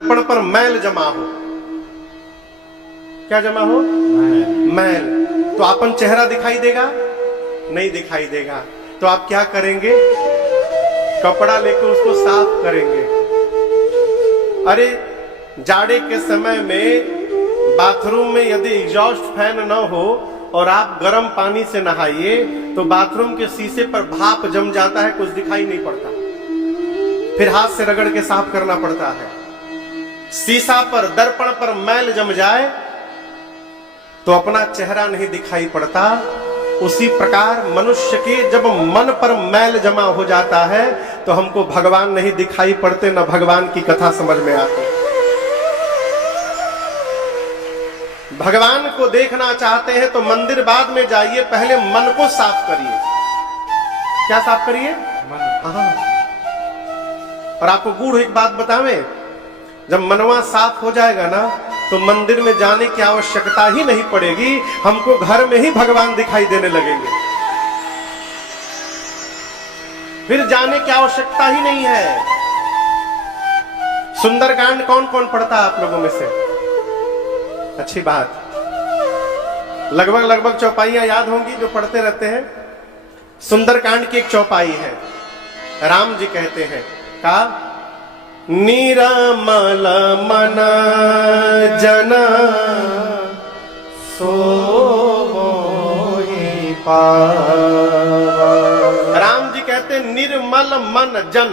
पर मैल जमा हो। क्या जमा हो? मैल। तो अपन चेहरा दिखाई देगा? नहीं दिखाई देगा। तो आप क्या करेंगे? कपड़ा लेकर उसको साफ करेंगे। अरे जाड़े के समय में बाथरूम में यदि एग्जॉस्ट फैन न हो और आप गर्म पानी से नहाइए तो बाथरूम के शीशे पर भाप जम जाता है, कुछ दिखाई नहीं पड़ता, फिर हाथ से रगड़ के साफ करना पड़ता है। शीशा पर, दर्पण पर मैल जम जाए तो अपना चेहरा नहीं दिखाई पड़ता। उसी प्रकार मनुष्य के जब मन पर मैल जमा हो जाता है तो हमको भगवान नहीं दिखाई पड़ते, न भगवान की कथा समझ में आती। भगवान को देखना चाहते हैं तो मंदिर बाद में जाइए, पहले मन को साफ करिए। क्या साफ करिए? हाँ। और आपको गूढ़ एक बात बतावें, जब मनवा साफ हो जाएगा ना तो मंदिर में जाने की आवश्यकता ही नहीं पड़ेगी, हमको घर में ही भगवान दिखाई देने लगेंगे। फिर जाने की आवश्यकता ही नहीं है। सुंदरकांड कौन कौन पढ़ता है आप लोगों में से? अच्छी बात। लगभग चौपाइयां याद होंगी जो पढ़ते रहते हैं। सुंदरकांड की एक चौपाई है, राम जी कहते हैं का निरामल मन जन सो मोहि पावा। राम जी कहते निर्मल मन जन,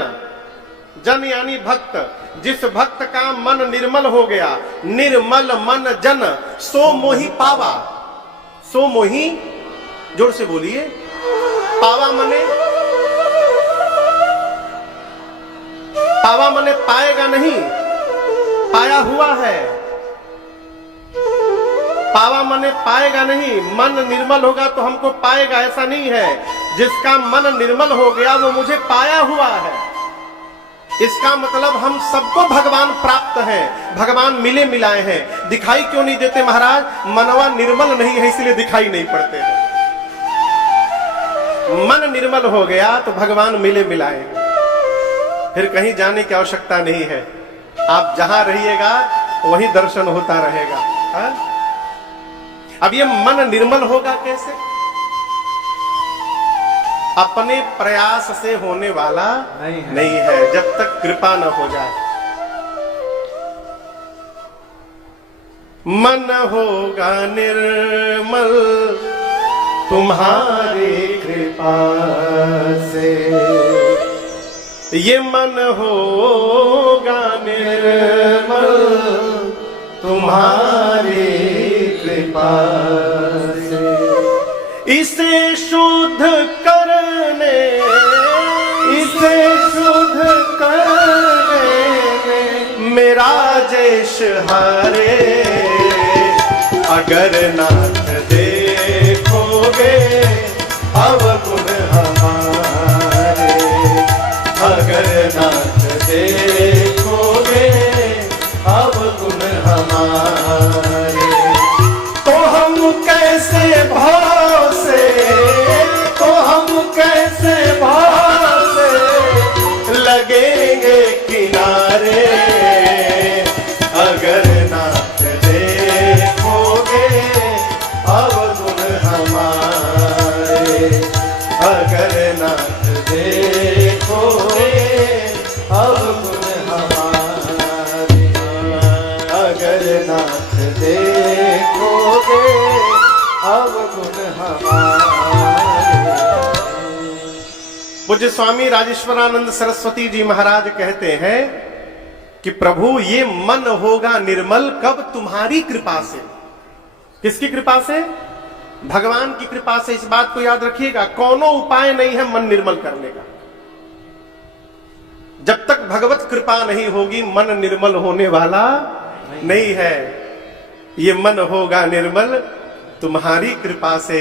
जन यानी भक्त, जिस भक्त का मन निर्मल हो गया, निर्मल मन जन सो मोहि पावा। सो मोहि, जोर से बोलिए। पावा मने, पावा मने पाएगा नहीं, पाया हुआ है। पावा मने पाएगा नहीं, मन निर्मल होगा तो हमको पाएगा, ऐसा नहीं है। जिसका मन निर्मल हो गया वो मुझे पाया हुआ है। इसका मतलब हम सबको भगवान प्राप्त है, भगवान मिले मिलाए हैं। दिखाई क्यों नहीं देते महाराज? मनवा निर्मल नहीं है इसलिए दिखाई नहीं पड़ते हैं। मन निर्मल हो गया तो भगवान मिले मिलाए हैं, फिर कहीं जाने की आवश्यकता नहीं है। आप जहां रहिएगा वही दर्शन होता रहेगा। हा? अब ये मन निर्मल होगा कैसे? अपने प्रयास से होने वाला नहीं है जब तक कृपा न हो जाए। मन होगा निर्मल तुम्हारी कृपा से, ये मन होगा निर्मल तुम्हारी कृपा से। इसे शुद्ध करने, इसे शुद्ध करने में मेरा जैश हारे। अगर नाथ देखोगे अवगुण हमारे, अगर नाथ देखोगे अवगुण हमारे, तो हम कैसे भाव से, तो हम कैसे भाव से लगेंगे किनारे। अगर नाथ देखोगे अवगुण हमारे, अगर नाथ देखोगे अवगुण हमारे, अगर नाथ देखोगे अवगुण हमारे। पूज्य स्वामी राजेश्वरानंद सरस्वती जी महाराज कहते हैं कि प्रभु ये मन होगा निर्मल कब? तुम्हारी कृपा से। किसकी कृपा से? भगवान की कृपा से। इस बात को याद रखिएगा, कोनो उपाय नहीं है मन निर्मल करने का। जब तक भगवत कृपा नहीं होगी मन निर्मल होने वाला नहीं है। ये मन होगा निर्मल तुम्हारी कृपा से,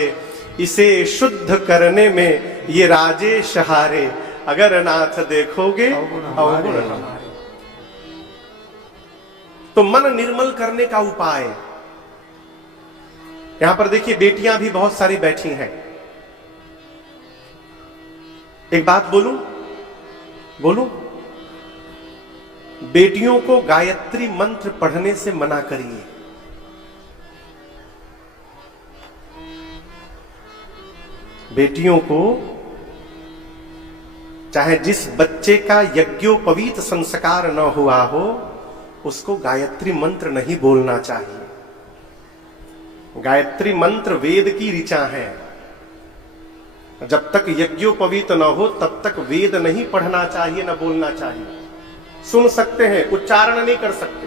इसे शुद्ध करने में ये राजेश हारे। अगर नाथ देखोगे अवगुण हमारे। तो मन निर्मल करने का उपाय यहां पर देखिए, बेटियां भी बहुत सारी बैठी हैं। एक बात बोलूं, बेटियों को गायत्री मंत्र पढ़ने से मना करिए। बेटियों को, चाहे जिस बच्चे का यज्ञोपवीत संस्कार न हुआ हो, उसको गायत्री मंत्र नहीं बोलना चाहिए। गायत्री मंत्र वेद की ऋचा है। जब तक यज्ञोपवीत न हो तब तक वेद नहीं पढ़ना चाहिए, न बोलना चाहिए। सुन सकते हैं, उच्चारण नहीं कर सकते।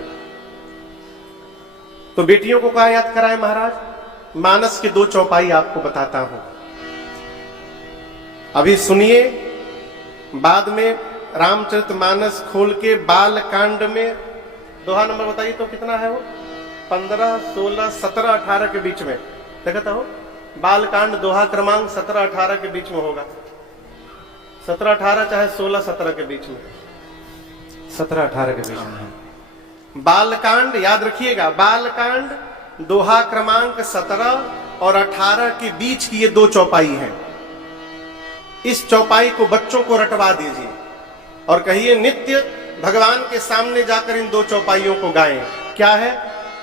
तो बेटियों को क्या याद कराए महाराज? मानस के 2 चौपाई आपको बताता हूं, अभी सुनिए। बाद में रामचरितमानस खोल के बाल कांड में दोहा नंबर बताइए तो कितना है वो? 15, 16, 17, 18 के बीच में देखता हो। बाल कांड दोहा क्रमांक 17, 18 के बीच में होगा। 17, 18 चाहे 16, 17 के बीच में, 17, 18 के बीच में। बाल कांड याद रखिएगा। बाल कांड दोहा क्रमांक 17 और 18 के बीच की ये 2 चौपाई है। इस चौपाई को बच्चों को रटवा दीजिए और कहिए नित्य भगवान के सामने जाकर इन 2 चौपाइयों को गाएं। क्या है?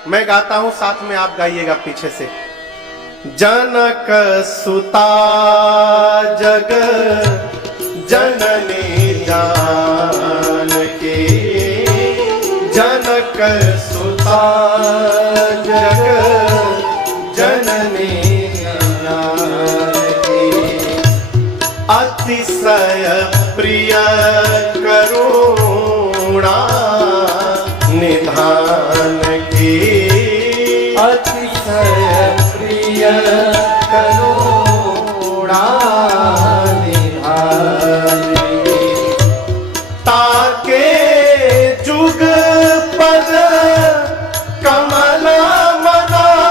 मैं गाता हूं, साथ में आप गाइएगा पीछे से। जनक सुता जग जननी जानकी, जनक सुता जग जननी जानकी, अतिशय प्रिय करुणा निधान की, अतिशय प्रिय करुणा निधान की, ताके जुग पद कमल मनाओ,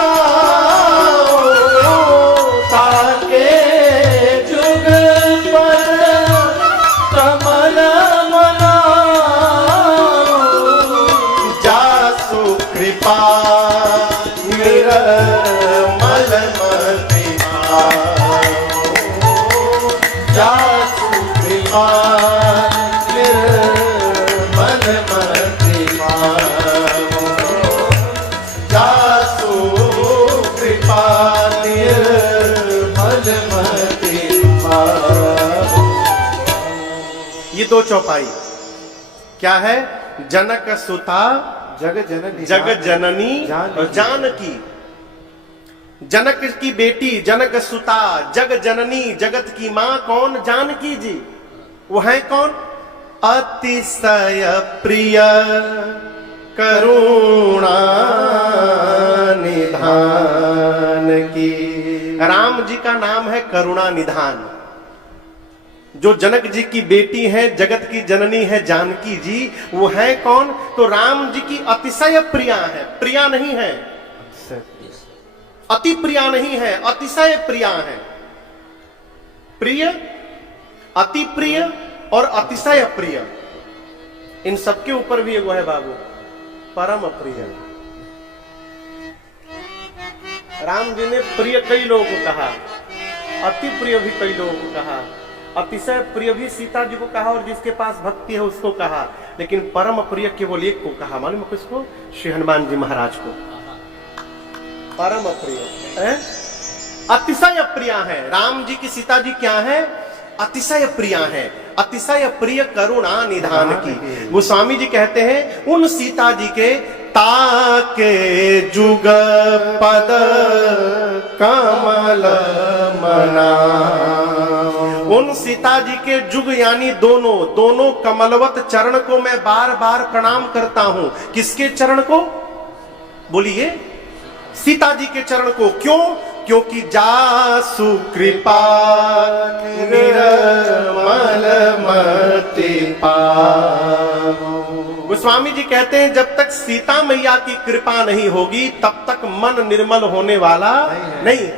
ताके जुग पद कमल मनाओ, जासु कृपा निर्मल मति पाओ, जासु कृपा निर्मल मति पाओ, जासु कृपा निर्मल मति पाओ। ये 2 चौपाई क्या है? जनक सुता जग जननी, जग जननी और जानकी। जनक की बेटी जनक सुता, जग जननी, जगत की मां कौन? जानकी जी। वो है कौन? अतिशय प्रिय करुणा निधान की। राम जी का नाम है करुणा निधान। जो जनक जी की बेटी है, जगत की जननी है जानकी जी, वो है कौन? तो राम जी की अतिशय प्रिया है। प्रिया नहीं है, अति प्रिया नहीं है, अतिशय प्रिया है। प्रिय, अति प्रिय और अतिशय प्रिय, इन सबके ऊपर भी वो है बाबू, परम प्रिय। राम जी ने प्रिय कई लोगों को कहा, अति प्रिय भी कई लोगों को कहा, अतिशय प्रिय भी सीता जी को कहा और जिसके पास भक्ति है उसको कहा, लेकिन परम प्रिय केवल एक को कहा। मालूम है किसको? श्री हनुमान जी महाराज को परम प्रिय है, अतिशय प्रिया है। राम जी की सीता जी क्या है? अतिशय प्रिया है, अतिशय प्रिय करुणा निधान की। गोस्वामी जी कहते हैं उन सीता जी के ताके जुग पद कमल मना, उन सीता जी के जुग यानी दोनों कमलवत चरण को मैं बार बार प्रणाम करता हूं। किसके चरण को? बोलिए, सीता जी के चरण को। क्यों? क्योंकि जासु कृपा निर्मल मति पाओ। गोस्वामी जी कहते हैं जब तक सीता मैया की कृपा नहीं होगी तब तक मन निर्मल होने वाला नहीं।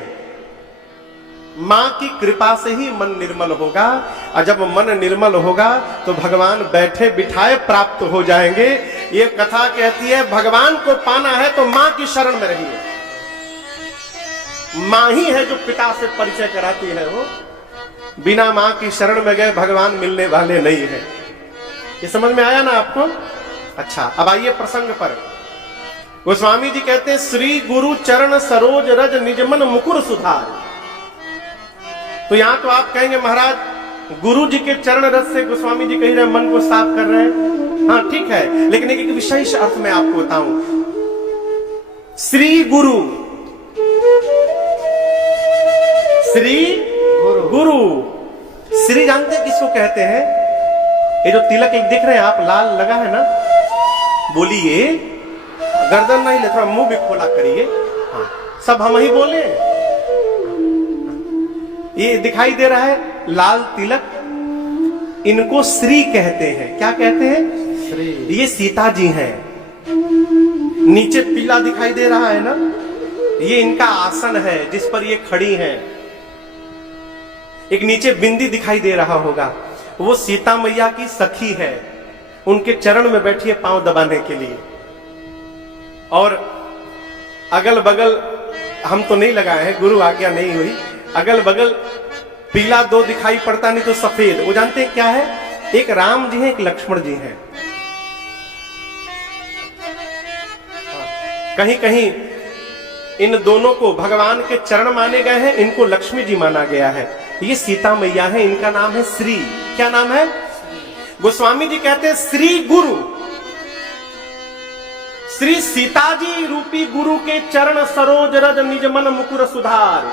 मां की कृपा से ही मन निर्मल होगा, और जब मन निर्मल होगा तो भगवान बैठे बिठाए प्राप्त हो जाएंगे। ये कथा कहती है भगवान को पाना है तो मां की शरण में रहिए। मां ही है जो पिता से परिचय कराती है। वो बिना मां की शरण में गए भगवान मिलने वाले नहीं है। ये समझ में आया ना आपको? अच्छा, अब आइए प्रसंग पर। गोस्वामी जी कहते हैं श्री गुरु चरण सरोज रज निजमन मुकुर सुधार। तो यहां तो आप कहेंगे महाराज गुरु जी के चरण रज से गोस्वामी जी कह रहे हैं मन को साफ कर रहे हैं। हाँ ठीक है, लेकिन एक विशेष अर्थ में आपको बताऊं। श्री गुरु, श्री गुरु, श्री जानते हैं किसको कहते हैं? ये जो तिलक एक देख रहे हैं आप, लाल लगा है ना, बोलिए, गर्दन नहीं ले, थोड़ा मुंह भी खोला करिए। हाँ, सब हम ही बोले। ये दिखाई दे रहा है लाल तिलक, इनको श्री कहते हैं। क्या कहते हैं? श्री। ये सीता जी हैं। नीचे पीला दिखाई दे रहा है ना, ये इनका आसन है जिस पर ये खड़ी हैं। एक नीचे बिंदी दिखाई दे रहा होगा, वो सीता मैया की सखी है, उनके चरण में बैठी है पांव दबाने के लिए। और अगल बगल हम तो नहीं लगाए हैं, गुरु आज्ञा नहीं हुई, अगल बगल पीला दो दिखाई पड़ता, नहीं तो सफेद। वो जानते हैं क्या है? एक राम जी हैं, एक लक्ष्मण जी हैं। कहीं कहीं इन दोनों को भगवान के चरण माने गए हैं, इनको लक्ष्मी जी माना गया है। ये सीता मैया है, इनका नाम है श्री। क्या नाम है? गोस्वामी जी कहते हैं श्री गुरु, श्री सीता जी रूपी गुरु के चरण सरोज रज निज मन मुकुर सुधार।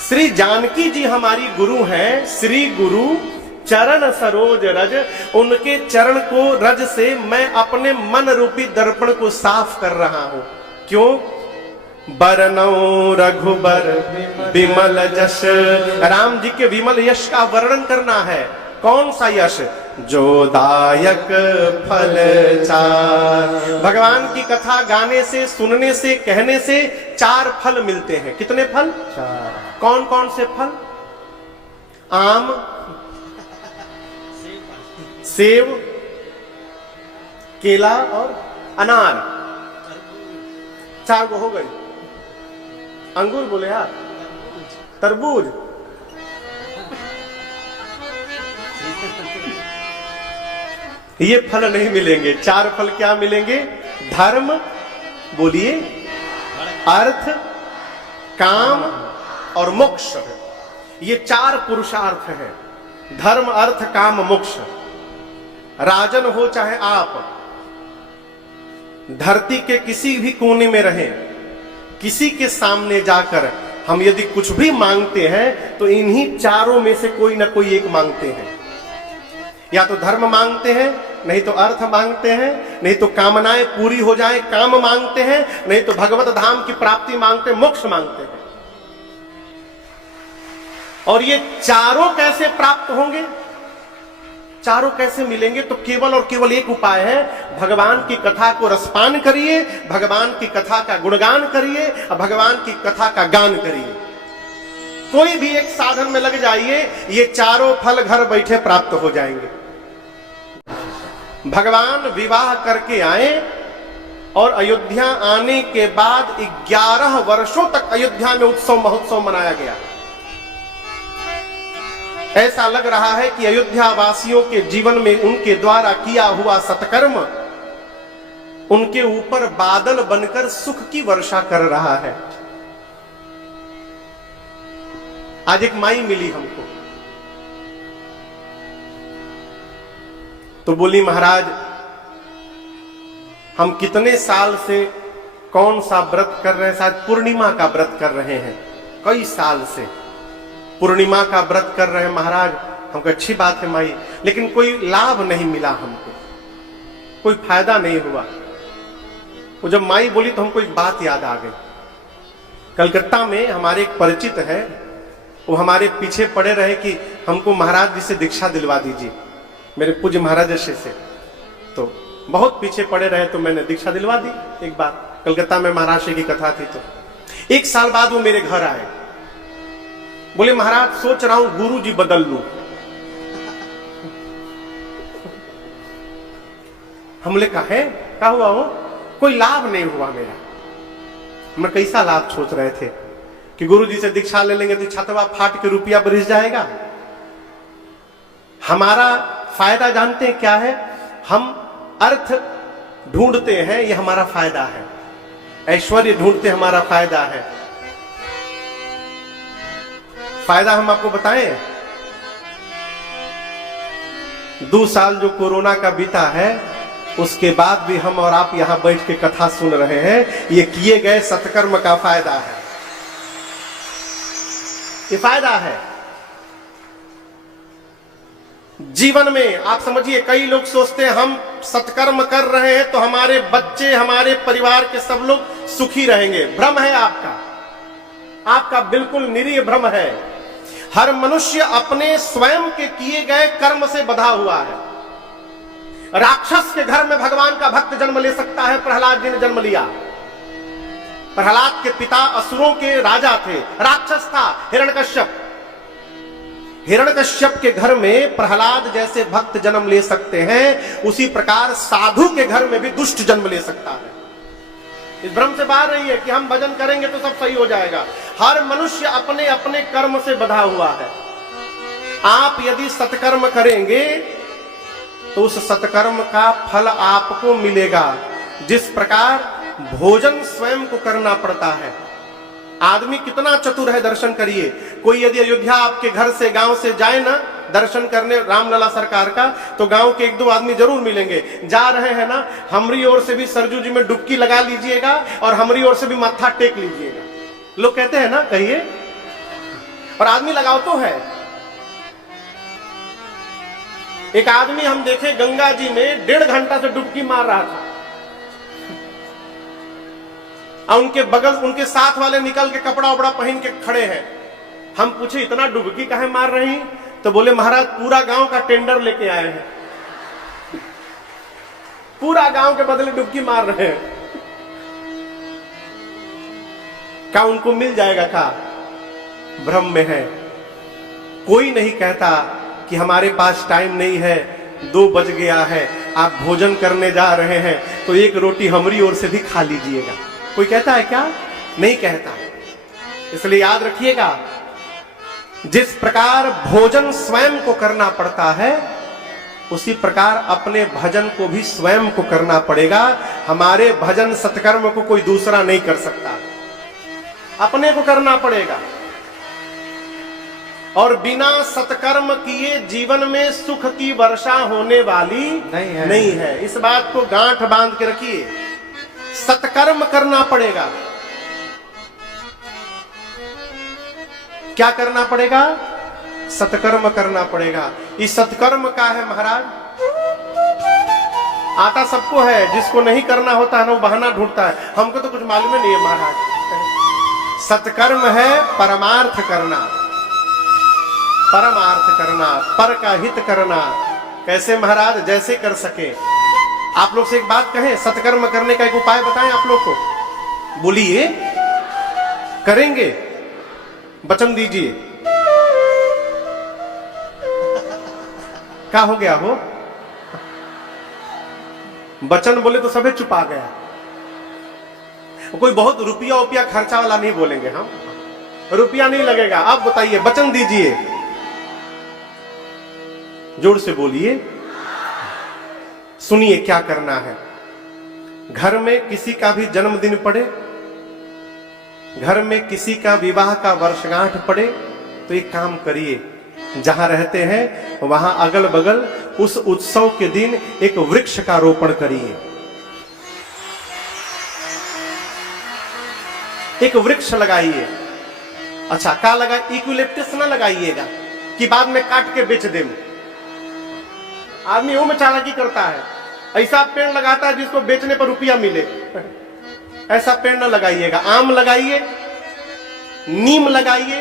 श्री जानकी जी हमारी गुरु हैं, श्री गुरु चरण सरोज रज, उनके चरण को रज से मैं अपने मन रूपी दर्पण को साफ कर रहा हूं। क्यों? बरनौ रघुबर विमल जश, राम जी के विमल यश का वर्णन करना है। कौन सा यश? जो दायक फल चार। भगवान की कथा गाने से, सुनने से, कहने से 4 फल मिलते हैं। कितने फल? 4। कौन कौन से फल? आम, सेब, केला और अनार। 4 को हो गई। अंगूर बोले यार, तरबूज, ये फल नहीं मिलेंगे। 4 फल क्या मिलेंगे? धर्म, बोलिए, अर्थ, काम और मोक्ष। ये 4 पुरुषार्थ हैं। धर्म, अर्थ, काम, मोक्ष। राजन हो चाहे आप, धरती के किसी भी कोने में रहें, किसी के सामने जाकर हम यदि कुछ भी मांगते हैं तो इन्हीं 4 में से कोई ना कोई एक मांगते हैं। या तो धर्म मांगते हैं, नहीं तो अर्थ मांगते हैं, नहीं तो कामनाएं पूरी हो जाए काम मांगते हैं, नहीं तो भगवत धाम की प्राप्ति मांगते हैं, मोक्ष मांगते हैं। और ये 4 कैसे प्राप्त होंगे? 4 कैसे मिलेंगे? तो केवल और केवल एक उपाय है, भगवान की कथा को रसपान करिए, भगवान की कथा का गुणगान करिए और भगवान की कथा का गान करिए। कोई भी एक साधन में लग जाइए, ये 4 फल घर बैठे प्राप्त हो जाएंगे। भगवान विवाह करके आए और अयोध्या आने के बाद 11 वर्षों तक अयोध्या में उत्सव महोत्सव मनाया गया। ऐसा लग रहा है कि अयोध्या वासियों के जीवन में उनके द्वारा किया हुआ सत्कर्म उनके ऊपर बादल बनकर सुख की वर्षा कर रहा है। आज एक माई मिली हमको, तो बोली महाराज हम कितने साल से कौन सा व्रत कर रहे हैं, शायद पूर्णिमा का व्रत कर रहे हैं, कई साल से पूर्णिमा का व्रत कर रहे हैं महाराज। हमको अच्छी बात है माई, लेकिन कोई लाभ नहीं मिला, हमको कोई फायदा नहीं हुआ। वो जब माई बोली तो हमको एक बात याद आ गई। कलकत्ता में हमारे एक परिचित है, वो हमारे पीछे पड़े रहे कि हमको महाराज जी से दीक्षा दिलवा दीजिए, मेरे पूज्य महाराज जी से। तो बहुत पीछे पड़े रहे तो मैंने दीक्षा दिलवा दी। एक बार कलकत्ता में महाराज जी की कथा थी, तो 1 साल बाद वो मेरे घर आए, बोले महाराज सोच रहा हूं गुरु जी बदल लूं। हमने कहा है क्या हुआ हो? कोई लाभ नहीं हुआ मेरा। हम कैसा लाभ सोच रहे थे कि गुरु जी से दीक्षा ले लेंगे तो छतवा फाट के रुपया बरिस जाएगा। हमारा फायदा जानते हैं क्या है? हम अर्थ ढूंढते हैं, ये हमारा फायदा है। ऐश्वर्य ढूंढते हमारा फायदा है। फायदा हम आपको बताएं, 2 साल जो कोरोना का बीता है, उसके बाद भी हम और आप यहां बैठ के कथा सुन रहे हैं, ये किए गए सत्कर्म का फायदा है। ये फायदा है। जीवन में आप समझिए, कई लोग सोचते हैं हम सत्कर्म कर रहे हैं तो हमारे बच्चे, हमारे परिवार के सब लोग सुखी रहेंगे। भ्रम है आपका, आपका बिल्कुल निरीह भ्रम है। हर मनुष्य अपने स्वयं के किए गए कर्म से बंधा हुआ है। राक्षस के घर में भगवान का भक्त जन्म ले सकता है। प्रहलाद जी ने जन्म लिया। प्रहलाद के पिता असुरों के राजा थे, राक्षस था हिरण्यकश्यप। हिरण्यकश्यप के घर में प्रहलाद जैसे भक्त जन्म ले सकते हैं, उसी प्रकार साधु के घर में भी दुष्ट जन्म ले सकता है। इस भ्रम से बाहर रहिए कि हम भजन करेंगे तो सब सही हो जाएगा। हर मनुष्य अपने अपने कर्म से बंधा हुआ है। आप यदि सत्कर्म करेंगे तो उस सत्कर्म का फल आपको मिलेगा। जिस प्रकार भोजन स्वयं को करना पड़ता है। आदमी कितना चतुर है, दर्शन करिए। कोई यदि अयोध्या आपके घर से, गांव से जाए ना दर्शन करने रामलला सरकार का, तो गांव के 1-2 आदमी जरूर मिलेंगे। जा रहे हैं ना, हमारी ओर से भी सरजू जी में डुबकी लगा लीजिएगा और हमारी ओर से भी माथा टेक लीजिएगा। लोग कहते हैं ना, कहिए। और आदमी लगाओ तो है। एक आदमी हम देखे गंगा जी में 1.5 घंटा से डुबकी मार रहा था, और उनके बगल, उनके साथ वाले निकल के कपड़ा उपड़ा पहन के खड़े हैं। हम पूछे इतना डुबकी काहे मार रही? तो बोले महाराज पूरा गांव का टेंडर लेके आए हैं, पूरा गांव के बदले डुबकी मार रहे हैं। क्या उनको मिल जाएगा? का भ्रम में है। कोई नहीं कहता कि हमारे पास टाइम नहीं है, 2 बज गया है, आप भोजन करने जा रहे हैं तो 1 रोटी हमारी ओर से भी खा लीजिएगा। कोई कहता है क्या? नहीं कहता। इसलिए याद रखिएगा, जिस प्रकार भोजन स्वयं को करना पड़ता है, उसी प्रकार अपने भजन को भी स्वयं को करना पड़ेगा। हमारे भजन सत्कर्म को कोई दूसरा नहीं कर सकता, अपने को करना पड़ेगा। और बिना सत्कर्म किए जीवन में सुख की वर्षा होने वाली नहीं है। इस बात को गांठ बांध के रखिए। सत्कर्म करना पड़ेगा। क्या करना पड़ेगा? सत्कर्म करना पड़ेगा। इस सत्कर्म का है महाराज, आता सबको है, जिसको नहीं करना होता है ना वो बहाना ढूंढता है। हमको तो कुछ मालूम ही नहीं है महाराज। सत्कर्म है परमार्थ करना, परमार्थ करना, पर का हित करना। कैसे महाराज? जैसे कर सके। आप लोग से एक बात कहें, सत्कर्म करने का एक उपाय बताएं आप लोग को। बोलिए, करेंगे? वचन दीजिए। क्या हो गया हो? वचन बोले तो सभी चुपा गया। कोई बहुत रुपया खर्चा वाला नहीं बोलेंगे हम, रुपया नहीं लगेगा। आप बताइए, वचन दीजिए, जोर से बोलिए। सुनिए क्या करना है। घर में किसी का भी जन्मदिन पड़े, घर में किसी का विवाह का वर्षगांठ पड़े, तो एक काम करिए, जहां रहते हैं वहां अगल बगल उस उत्सव के दिन एक वृक्ष का रोपण करिए। एक वृक्ष लगाइए। अच्छा, क्या लगा? इक्विलिप्टस ना लगाइएगा कि बाद में काट के बेच दें। आदमी वो में चालाकी करता है, ऐसा पेड़ लगाता है जिसको बेचने पर रुपया मिले। ऐसा पेड़ न लगाइएगा। आम लगाइए, नीम लगाइए,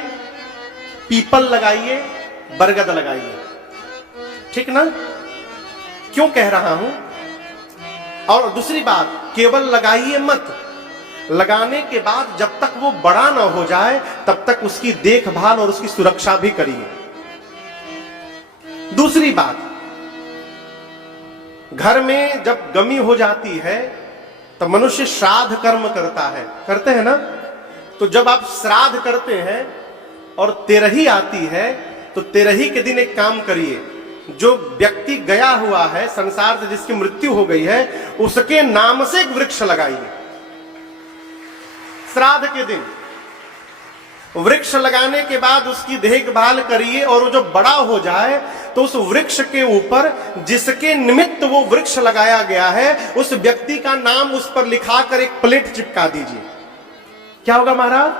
पीपल लगाइए, बरगद लगाइए। ठीक ना? क्यों कह रहा हूं? और दूसरी बात, केवल लगाइए मत, लगाने के बाद जब तक वो बड़ा ना हो जाए तब तक उसकी देखभाल और उसकी सुरक्षा भी करिए। दूसरी बात, घर में जब गमी हो जाती है तो मनुष्य श्राद्ध कर्म करता है, करते हैं ना? तो जब आप श्राद्ध करते हैं और तेरही आती है तो तेरही के दिन एक काम करिए, जो व्यक्ति गया हुआ है संसार से, जिसकी मृत्यु हो गई है, उसके नाम से एक वृक्ष लगाइए श्राद्ध के दिन। वृक्ष लगाने के बाद उसकी देखभाल करिए, और वो जो बड़ा हो जाए तो उस वृक्ष के ऊपर जिसके निमित्त वो वृक्ष लगाया गया है उस व्यक्ति का नाम उस पर लिखाकर एक प्लेट चिपका दीजिए। क्या होगा महाराज?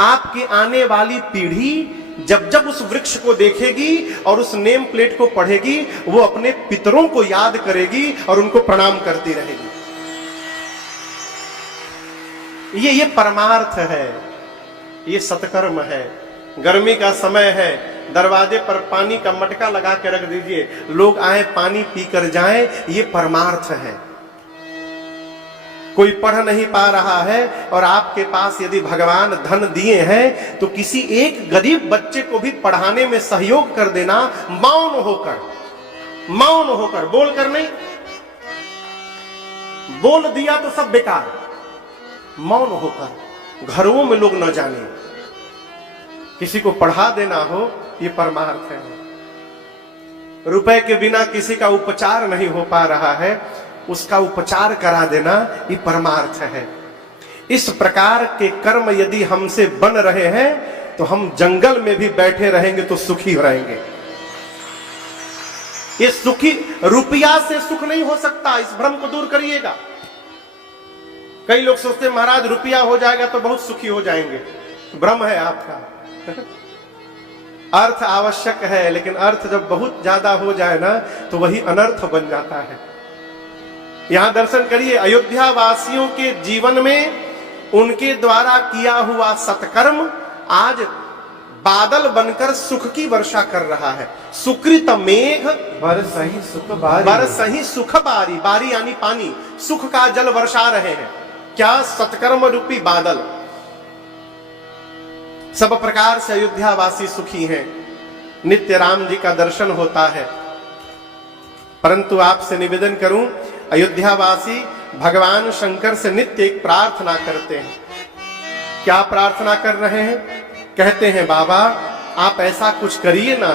आपकी आने वाली पीढ़ी जब जब उस वृक्ष को देखेगी और उस नेम प्लेट को पढ़ेगी, वो अपने पितरों को याद करेगी और उनको प्रणाम करती रहेगी। ये परमार्थ है, ये सत्कर्म है। गर्मी का समय है, दरवाजे पर पानी का मटका लगा के रख दीजिए, लोग आए पानी पीकर जाएं, ये परमार्थ है। कोई पढ़ नहीं पा रहा है और आपके पास यदि भगवान धन दिए हैं तो किसी एक गरीब बच्चे को भी पढ़ाने में सहयोग कर देना, मौन होकर, बोलकर नहीं। बोल दिया तो सब बेकार, मौन होकर, घरों में लोग न जाने, किसी को पढ़ा देना हो, ये परमार्थ है। रुपए के बिना किसी का उपचार नहीं हो पा रहा है, उसका उपचार करा देना, ये परमार्थ है। इस प्रकार के कर्म यदि हमसे बन रहे हैं तो हम जंगल में भी बैठे रहेंगे तो सुखी रहेंगे। ये सुखी, रुपया से सुख नहीं हो सकता, इस भ्रम को दूर करिएगा। कई लोग सोचते हैं महाराज रुपया हो जाएगा तो बहुत सुखी हो जाएंगे, भ्रम है आपका। अर्थ आवश्यक है, लेकिन अर्थ जब बहुत ज्यादा हो जाए ना तो वही अनर्थ बन जाता है। यहां दर्शन करिए, अयोध्या वासियों के जीवन में उनके द्वारा किया हुआ सत्कर्म आज बादल बनकर सुख की वर्षा कर रहा है। सुकृत मेघ बरसहि सुख बारी, बरसहि सुख बारी, बारी यानी पानी, सुख का जल वर्षा रहे हैं। क्या? सत्कर्म रूपी बादल। सब प्रकार से अयोध्या वासी सुखी हैं, नित्य राम जी का दर्शन होता है। परंतु आपसे निवेदन करूं, अयोध्यावासी भगवान शंकर से नित्य एक प्रार्थना करते हैं। क्या प्रार्थना कर रहे हैं? कहते हैं बाबा आप ऐसा कुछ करिए ना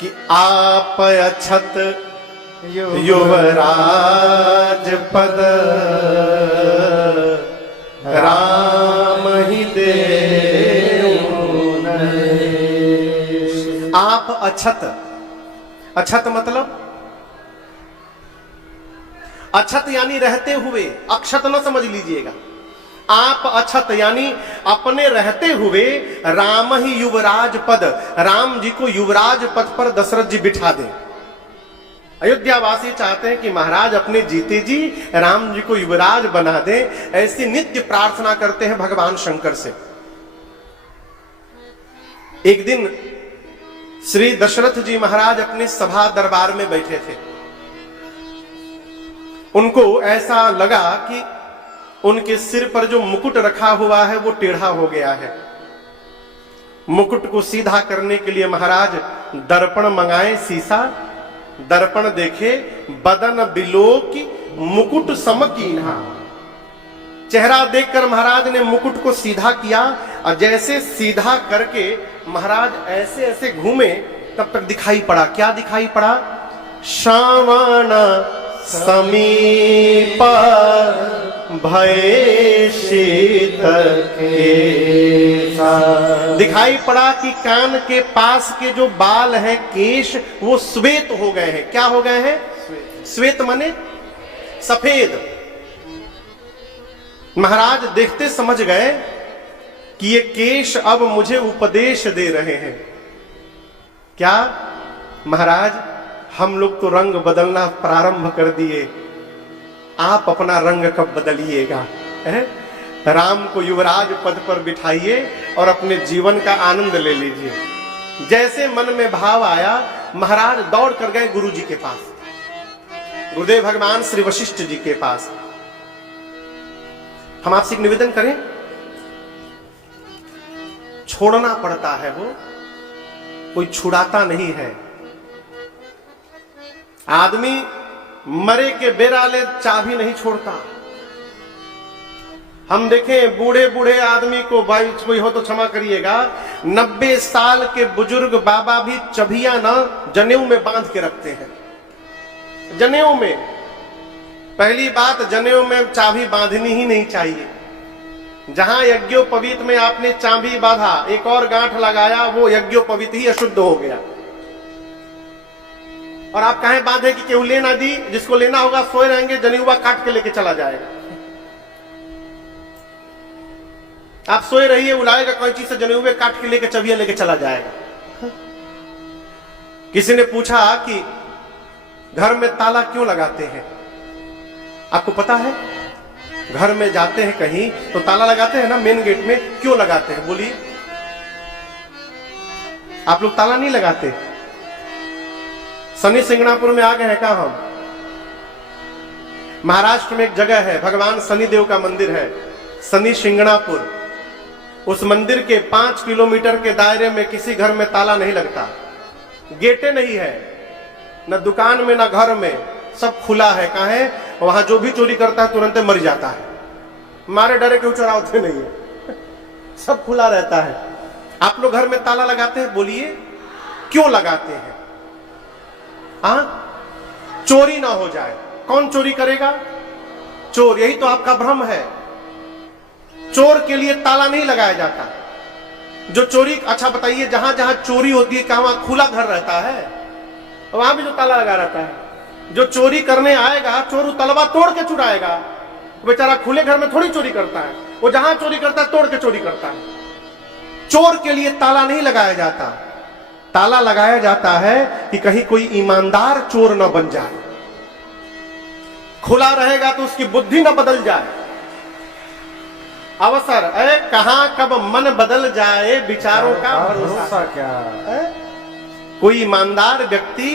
कि आप अक्षत युवराज पद राम ही दे। आप अक्षत, अक्षत मतलब अक्षत यानी रहते हुए, अक्षत न समझ लीजिएगा। आप अक्षत यानी अपने रहते हुए राम ही युवराज पद, राम जी को युवराज पद पर दशरथ जी बिठा दें। अयोध्यावासी चाहते हैं कि महाराज अपने जीते जी राम जी को युवराज बना दें। ऐसी नित्य प्रार्थना करते हैं भगवान शंकर से। एक दिन श्री दशरथ जी महाराज अपने सभा दरबार में बैठे थे। उनको ऐसा लगा कि उनके सिर पर जो मुकुट रखा हुआ है वो टेढ़ा हो गया है। मुकुट को सीधा करने के लिए महाराज दर्पण मंगाए, शीशा दर्पण देखे, बदन बिलोकी मुकुट समकीन्हा। चेहरा देखकर महाराज ने मुकुट को सीधा किया और जैसे सीधा करके महाराज ऐसे ऐसे घूमे, तब तक दिखाई पड़ा। क्या दिखाई पड़ा? श्रावण समीप भय शीत केसा। दिखाई पड़ा कि कान के पास के जो बाल हैं, केश, वो श्वेत हो गए हैं। क्या हो गए हैं? श्वेत माने सफेद। महाराज देखते समझ गए कि ये केश अब मुझे उपदेश दे रहे हैं। क्या? महाराज हम लोग तो रंग बदलना प्रारंभ कर दिए, आप अपना रंग कब बदलिएगा? राम को युवराज पद पर बिठाइए और अपने जीवन का आनंद ले लीजिए। जैसे मन में भाव आया, महाराज दौड़ कर गए गुरु जी के पास, गुरुदेव भगवान श्री वशिष्ठ जी के पास। हम आपसे एक निवेदन करें, छोड़ना पड़ता है, वो कोई छुड़ाता नहीं है। आदमी मरे के बेरा ले चाबी नहीं छोड़ता। हम देखें बूढ़े बूढ़े आदमी को, भाई कोई हो तो क्षमा करिएगा, 90 साल के बुजुर्ग बाबा भी चबिया ना जनेऊ में बांध के रखते हैं। जनेऊ में, पहली बात, जनेऊ में चाबी बांधनी ही नहीं चाहिए। जहां यज्ञोपवीत में आपने चाबी बांधा, एक और गांठ लगाया, वो यज्ञोपवीत ही अशुद्ध हो गया। और आप कहें बांधे कि केहू लेना दी, जिसको लेना होगा सोए रहेंगे, जनेऊआ काट के लेके चला जाएगा। आप सोए रहिए, उलाएगा कोई चीज से, जनेऊए काट के लेके चबिया लेके चला जाएगा। किसी ने पूछा कि घर में ताला क्यों लगाते हैं? आपको पता है? घर में जाते हैं कहीं तो ताला लगाते हैं ना मेन गेट में, क्यों लगाते हैं बोलिए? आप लोग ताला नहीं लगाते? शनि सिंगणापुर में आ गए हैं कहा हम? महाराष्ट्र में एक जगह है, भगवान शनिदेव का मंदिर है, शनि सिंगणापुर। उस मंदिर के 5 किलोमीटर के दायरे में किसी घर में ताला नहीं लगता, गेटे नहीं है, न दुकान में न घर में, सब खुला है। कहां है? वहां जो भी चोरी करता है तुरंत मर जाता है, मारे डरे क्यों चुरावते नहीं है, सब खुला रहता है। आप लोग घर में ताला लगाते हैं, बोलिए क्यों लगाते हैं? चोरी ना हो जाए। कौन चोरी करेगा? चोर। यही तो आपका भ्रम है। चोर के लिए ताला नहीं लगाया जाता। जो चोरी, अच्छा बताइए, जहां जहां चोरी होती है क्या वहां खुला घर रहता है? वहां भी जो ताला लगा रहता है। जो चोरी करने आएगा, चोर तलवा तोड़ के चुराएगा, बेचारा खुले घर में थोड़ी चोरी करता है। वो जहां चोरी करता है तोड़ के चोरी करता है। चोर के लिए ताला नहीं लगाया जाता। ताला लगाया जाता है कि कहीं कोई ईमानदार चोर न बन जाए। खुला रहेगा तो उसकी बुद्धि न बदल जाए। अवसर कहां कब मन बदल जाए, विचारों का भरोसा क्या है? कोई ईमानदार व्यक्ति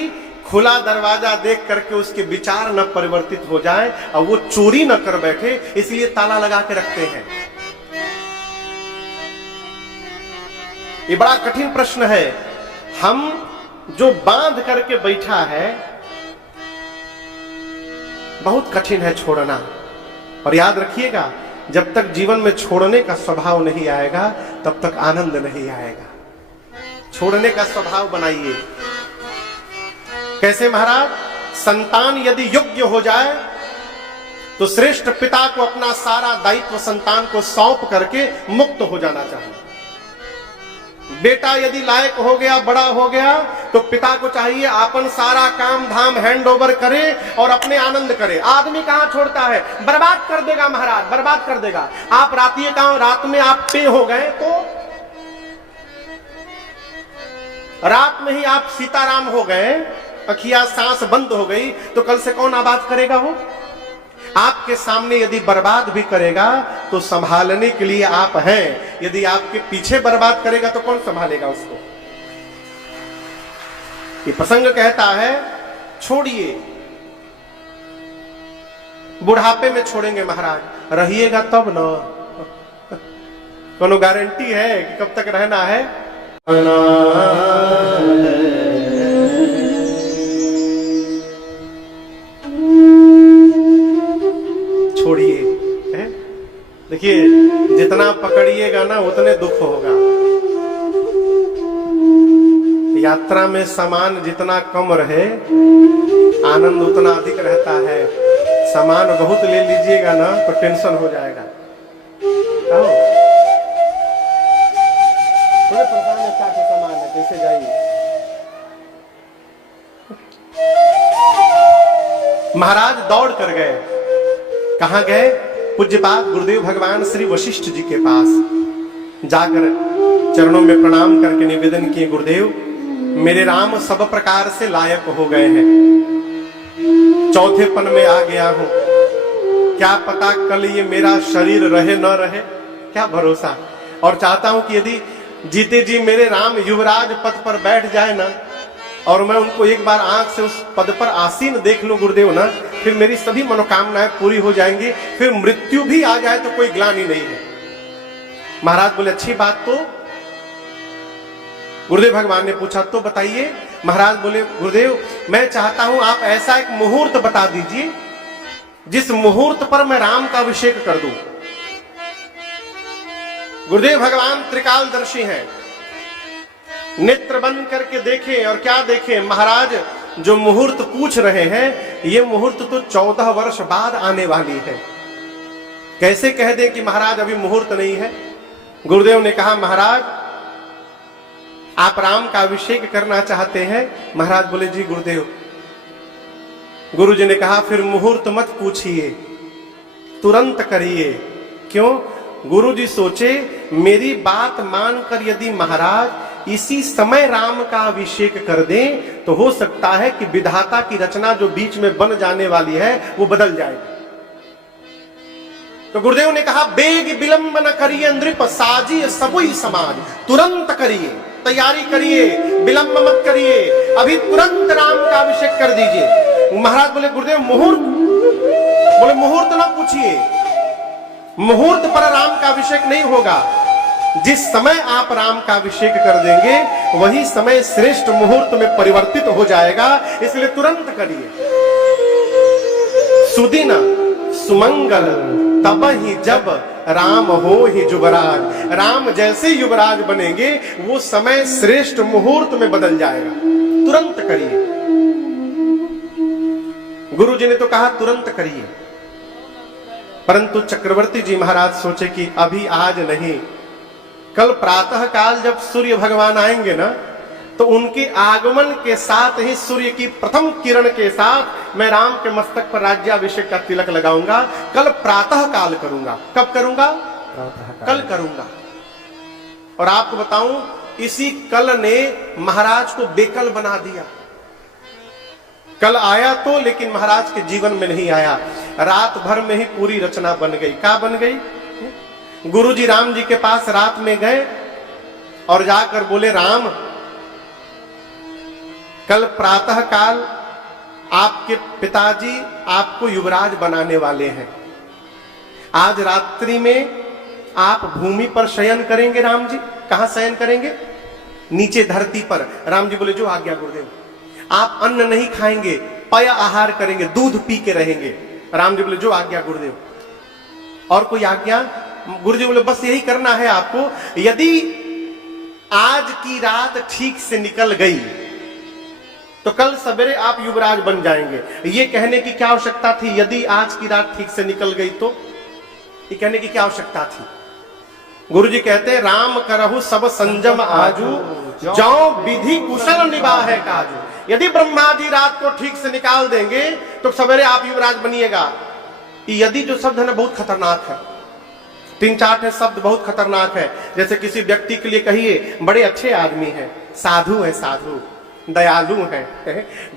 खुला दरवाजा देख करके उसके विचार न परिवर्तित हो जाए और वो चोरी न कर बैठे, इसलिए ताला लगा के रखते हैं। ये बड़ा कठिन प्रश्न है। हम जो बांध करके बैठा है बहुत कठिन है छोड़ना। और याद रखिएगा, जब तक जीवन में छोड़ने का स्वभाव नहीं आएगा तब तक आनंद नहीं आएगा। छोड़ने का स्वभाव बनाइए। कैसे महाराज? संतान यदि योग्य हो जाए तो श्रेष्ठ पिता को अपना सारा दायित्व संतान को सौंप करके मुक्त हो जाना चाहिए। बेटा यदि लायक हो गया, बड़ा हो गया, तो पिता को चाहिए अपन सारा काम धाम हैंड ओवर करे और अपने आनंद करे। आदमी कहां छोड़ता है? बर्बाद कर देगा महाराज, बर्बाद कर देगा। आप रात में आप पे हो गए तो रात में ही आप सीताराम हो गए, अखियां सांस बंद हो गई, तो कल से कौन आबाद करेगा? वो आपके सामने यदि बर्बाद भी करेगा तो संभालने के लिए आप हैं। यदि आपके पीछे बर्बाद करेगा तो कौन संभालेगा उसको? ये प्रसंग कहता है छोड़िए। बुढ़ापे में छोड़ेंगे महाराज, रहिएगा तब न। कोनो गारंटी है कि कब तक रहना है? छोड़िए। देखिए, जितना पकड़िएगा ना उतने दुख होगा। यात्रा में सामान जितना कम रहे आनंद उतना अधिक रहता है। सामान बहुत ले लीजिएगा ना तो टेंशन हो जाएगा। थोड़े परेशान है, क्या सामान है, कैसे जाइए? महाराज दौड़ कर गए। कहां गए? पूज्यपाद गुरुदेव भगवान श्री वशिष्ठ जी के पास जाकर चरणों में प्रणाम करके निवेदन किए, गुरुदेव मेरे राम सब प्रकार से लायक हो गए हैं, चौथेपन में आ गया हूं, क्या पता कल ये मेरा शरीर रहे न रहे, क्या भरोसा। और चाहता हूं कि यदि जीते जी मेरे राम युवराज पद पर बैठ जाए ना, और मैं उनको एक बार आंख से उस पद पर आसीन देख लूं गुरुदेव ना, फिर मेरी सभी मनोकामनाएं पूरी हो जाएंगी, फिर मृत्यु भी आ जाए तो कोई ग्लानि नहीं है। महाराज बोले अच्छी बात। तो गुरुदेव भगवान ने पूछा तो बताइए। महाराज बोले गुरुदेव मैं चाहता हूं आप ऐसा एक मुहूर्त बता दीजिए जिस मुहूर्त पर मैं राम का अभिषेक कर दूं। गुरुदेव भगवान त्रिकालदर्शी हैं, नेत्र बंद करके देखें और क्या देखें, महाराज जो मुहूर्त पूछ रहे हैं ये मुहूर्त तो 14 वर्ष बाद आने वाली है। कैसे कह दें कि महाराज अभी मुहूर्त नहीं है। गुरुदेव ने कहा महाराज आप राम का अभिषेक करना चाहते हैं। महाराज बोले जी गुरुदेव। गुरु जी ने कहा फिर मुहूर्त मत पूछिए, तुरंत करिए। क्यों? गुरु जी सोचे मेरी बात मानकर यदि महाराज इसी समय राम का अभिषेक कर दें तो हो सकता है कि विधाता की रचना जो बीच में बन जाने वाली है वो बदल जाएगी। तो गुरुदेव ने कहा बेग विलंब न करिए नृप साजी सबुई समाज, तुरंत करिए, तैयारी करिए, विलंब मत करिए, अभी तुरंत राम का अभिषेक कर दीजिए। महाराज बोले गुरुदेव मुहूर्त? बोले मुहूर्त ना पूछिए, मुहूर्त पर राम का अभिषेक नहीं होगा। जिस समय आप राम का अभिषेक कर देंगे वही समय श्रेष्ठ मुहूर्त में परिवर्तित हो जाएगा, इसलिए तुरंत करिए। सुदिन सुमंगल तब ही जब राम हो ही युवराज, राम जैसे युवराज बनेंगे वो समय श्रेष्ठ मुहूर्त में बदल जाएगा, तुरंत करिए। गुरु जी ने तो कहा तुरंत करिए, परंतु चक्रवर्ती जी महाराज सोचे कि अभी आज नहीं, कल प्रातः काल जब सूर्य भगवान आएंगे ना तो उनके आगमन के साथ ही सूर्य की प्रथम किरण के साथ मैं राम के मस्तक पर राज्याभिषेक का तिलक लगाऊंगा। कल प्रातः काल करूंगा। कब करूंगा? कल करूंगा। और आपको बताऊं इसी कल ने महाराज को बेकल बना दिया। कल आया तो लेकिन महाराज के जीवन में नहीं आया, रात भर में ही पूरी रचना बन गई। क्या बन गई? गुरु जी राम जी के पास रात में गए और जाकर बोले राम कल प्रातः काल आपके पिताजी आपको युवराज बनाने वाले हैं। आज रात्रि में आप भूमि पर शयन करेंगे। राम जी कहां शयन करेंगे? नीचे धरती पर। राम जी बोले जो आज्ञा गुरुदेव। आप अन्न नहीं खाएंगे, पय आहार करेंगे, दूध पी के रहेंगे। राम जी बोले जो आज्ञा गुरुदेव। और कोई आज्ञा? गुरु जी बोले बस यही करना है आपको। यदि आज की रात ठीक से निकल गई तो कल सवेरे आप युवराज बन जाएंगे। ये कहने की क्या आवश्यकता थी? यदि आज की रात ठीक से निकल गई तो ये कहने की क्या आवश्यकता थी? गुरु जी कहते हैं राम करहु सब संजम आजू, जाओ विधि कुशल निभाए काजू। यदि ब्रह्मा जी रात को ठीक से निकाल देंगे तो सवेरे आप युवराज बनिएगा। यदि जो शब्द है ना बहुत खतरनाक है, 3-4 शब्द बहुत खतरनाक है। जैसे किसी व्यक्ति के लिए कहिए बड़े अच्छे आदमी हैं, साधु है, साधु दयालु है,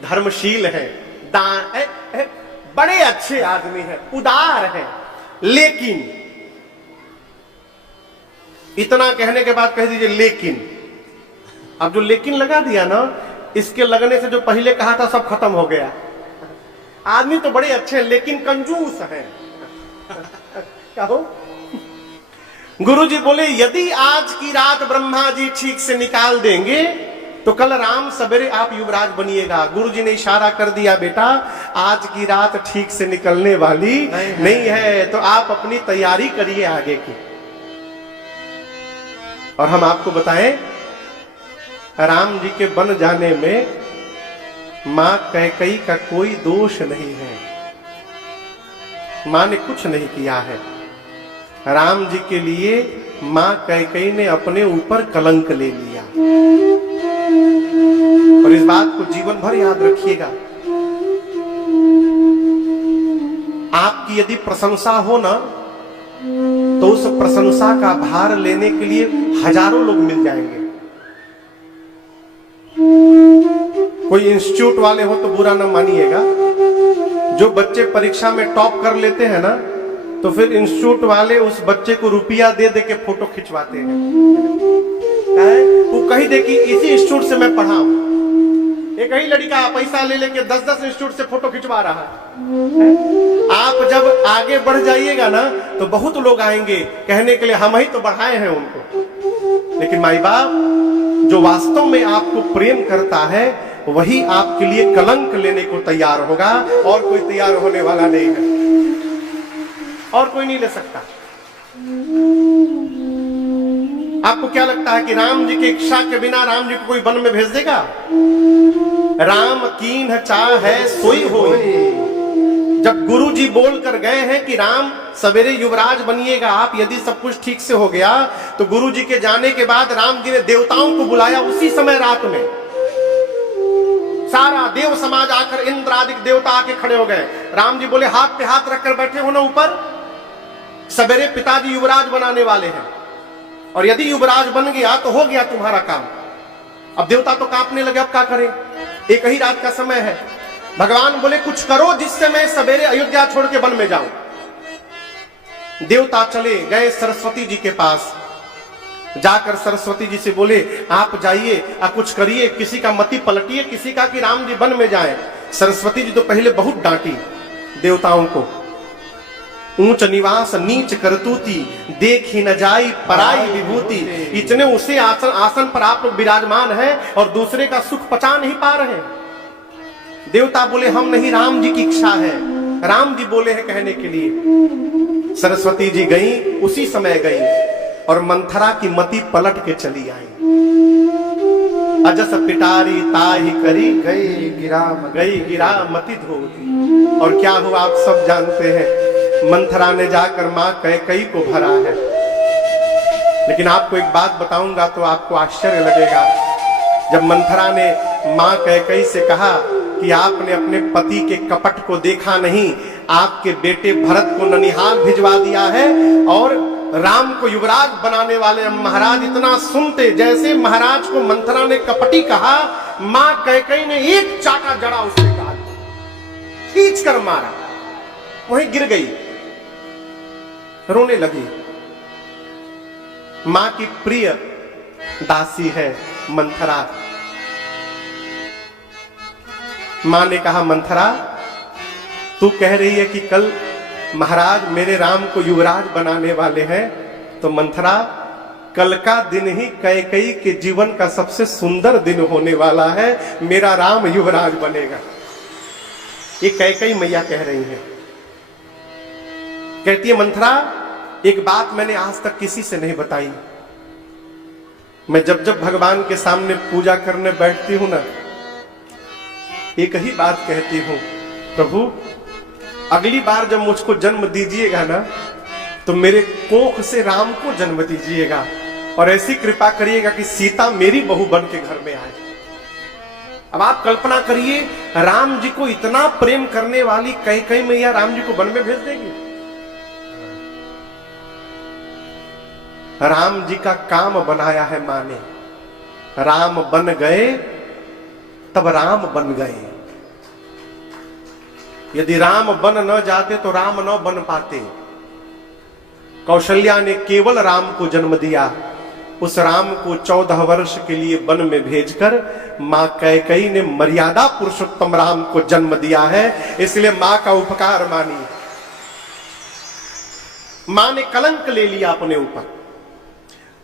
धर्मशील है, बड़े अच्छे आदमी है, उदार है, लेकिन इतना कहने के बाद कह दीजिए लेकिन। अब जो लेकिन लगा दिया ना, इसके लगने से जो पहले कहा था सब खत्म हो गया। आदमी तो बड़े अच्छे हैं लेकिन कंजूस है। कहो गुरु जी बोले यदि आज की रात ब्रह्मा जी ठीक से निकाल देंगे तो कल राम सवेरे आप युवराज बनिएगा। गुरु जी ने इशारा कर दिया बेटा आज की रात ठीक से निकलने वाली नहीं है, तो आप अपनी तैयारी करिए आगे की। और हम आपको बताएं राम जी के बन जाने में मां कैकेयी का कोई दोष नहीं है। मां ने कुछ नहीं किया है। राम जी के लिए मां कैकेयी ने अपने ऊपर कलंक ले लिया। और इस बात को जीवन भर याद रखिएगा। आपकी यदि प्रशंसा हो ना तो उस प्रशंसा का भार लेने के लिए हजारों लोग मिल जाएंगे। कोई इंस्टीट्यूट वाले हो तो बुरा ना मानिएगा। जो बच्चे परीक्षा में टॉप कर लेते हैं ना तो फिर इंस्टीट्यूट वाले उस बच्चे को रुपया दे दे के फोटो खिंचवाते हैं। वो कही दे कि इसी इंस्टीट्यूट से मैं पढ़ा हूं। एक ही लड़का पैसा ले लेके 10-10 इंस्टीट्यूट से फोटो खिंचवा रहा है। आप जब आगे बढ़ जाइएगा ना तो बहुत लोग आएंगे कहने के लिए हम ही तो बढ़ाए हैं उनको। लेकिन माई बाप जो वास्तव में आपको प्रेम करता है वही आपके लिए कलंक लेने को तैयार होगा, और कोई तैयार होने वाला नहीं है, और कोई नहीं ले सकता। आपको क्या लगता है कि राम जी की इच्छा के बिना राम जी को कोई वन में भेज देगा? राम कीन्ह चाहे सोई होई। जब गुरु जी बोल कर गए हैं कि राम सवेरे युवराज बनिएगा आप, यदि सब कुछ ठीक से हो गया, तो गुरु जी के जाने के बाद राम जी ने देवताओं को बुलाया उसी समय रात में। सारा देव समाज आकर, इंद्र आदि देवता आके खड़े हो गए। राम जी बोले हाथ पे हाथ रखकर बैठे हो ना ऊपर, सवेरे पिताजी युवराज बनाने वाले हैं, और यदि युवराज बन गया तो हो गया तुम्हारा काम। अब देवता तो कांपने लगे, अब क्या करें, एक ही रात का समय है। भगवान बोले कुछ करो जिससे मैं सवेरे अयोध्या छोड़ के वन में जाऊं। देवता चले गए सरस्वती जी के पास, जाकर सरस्वती जी से बोले आप जाइए कुछ करिए, किसी का मति पलटिए, किसी का कि राम जी वन में जाएं। सरस्वती जी तो पहले बहुत डांटी देवताओं को, ऊंच निवास नीच करतूती, देखी न जाई पराई विभूति। इतने उसे आसन पर आप लोग विराजमान हैं और दूसरे का सुख पचा नहीं पा रहे। देवता बोले हम नहीं, राम जी की इच्छा है, राम जी बोले हैं कहने के लिए। सरस्वती जी गई, उसी समय गई और मंथरा की मति पलट के चली आई। अजस पिटारी ताही करी, गई गिरा मति धोती। और क्या हुआ आप सब जानते हैं, मंथरा ने जाकर मां कैकई को भरा है। लेकिन आपको एक बात बताऊंगा तो आपको आश्चर्य लगेगा। जब मंथरा ने मां कैकई से कहा कि आपने अपने पति के कपट को देखा नहीं, आपके बेटे भरत को ननिहाल भिजवा दिया है और राम को युवराज बनाने वाले महाराज इतना सुनते, जैसे महाराज को मंथरा ने कपटी कहा, मां कैकई ने एक चाटा जड़ा उसके गाल पर, खींच कर मारा, वहीं गिर गई, रोने लगी। मां की प्रिय दासी है मंथरा। मां ने कहा मंथरा तू कह रही है कि कल महाराज मेरे राम को युवराज बनाने वाले हैं, तो मंथरा कल का दिन ही कैकई के जीवन का सबसे सुंदर दिन होने वाला है, मेरा राम युवराज बनेगा। ये कैकई मैया कह रही है। कहती है मंथरा एक बात मैंने आज तक किसी से नहीं बताई, मैं जब जब भगवान के सामने पूजा करने बैठती हूं ना, एक ही बात कहती हूं, प्रभु अगली बार जब मुझको जन्म दीजिएगा ना, तो मेरे कोख से राम को जन्म दीजिएगा और ऐसी कृपा करिएगा कि सीता मेरी बहू बन के घर में आए। अब आप कल्पना करिए, राम जी को इतना प्रेम करने वाली कैकई मैया राम जी को वन में भेज देगी। राम जी का काम बनाया है मां ने, राम बन गए तब राम बन गए। यदि राम बन न जाते तो राम न बन पाते। कौशल्या ने केवल राम को जन्म दिया, उस राम को 14 वर्ष के लिए वन में भेजकर मां कैकई ने मर्यादा पुरुषोत्तम राम को जन्म दिया है, इसलिए मां का उपकार मानी। मां ने कलंक ले लिया अपने ऊपर,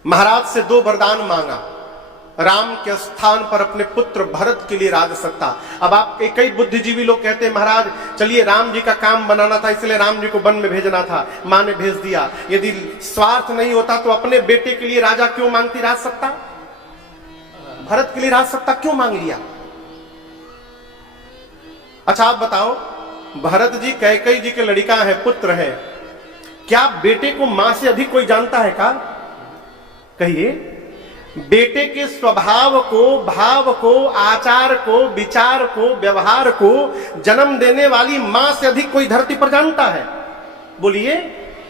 महाराज से 2 वरदान मांगा, राम के स्थान पर अपने पुत्र भरत के लिए राज सत्ता। अब आप कई बुद्धिजीवी लोग कहते हैं महाराज चलिए राम जी का काम बनाना था, इसलिए राम जी को वन में भेजना था, मां ने भेज दिया। यदि स्वार्थ नहीं होता तो अपने बेटे के लिए राजा क्यों मांगती राज सत्ता, भरत के लिए राज सत्ता क्यों मांग लिया? अच्छा आप बताओ, भरत जी कैकई जी के लड़का है, पुत्र है, क्या बेटे को मां से अधिक कोई जानता है का? कहिए। बेटे के स्वभाव को, भाव को, आचार को, विचार को, व्यवहार को जन्म देने वाली मां से अधिक कोई धरती पर जानता है? बोलिए।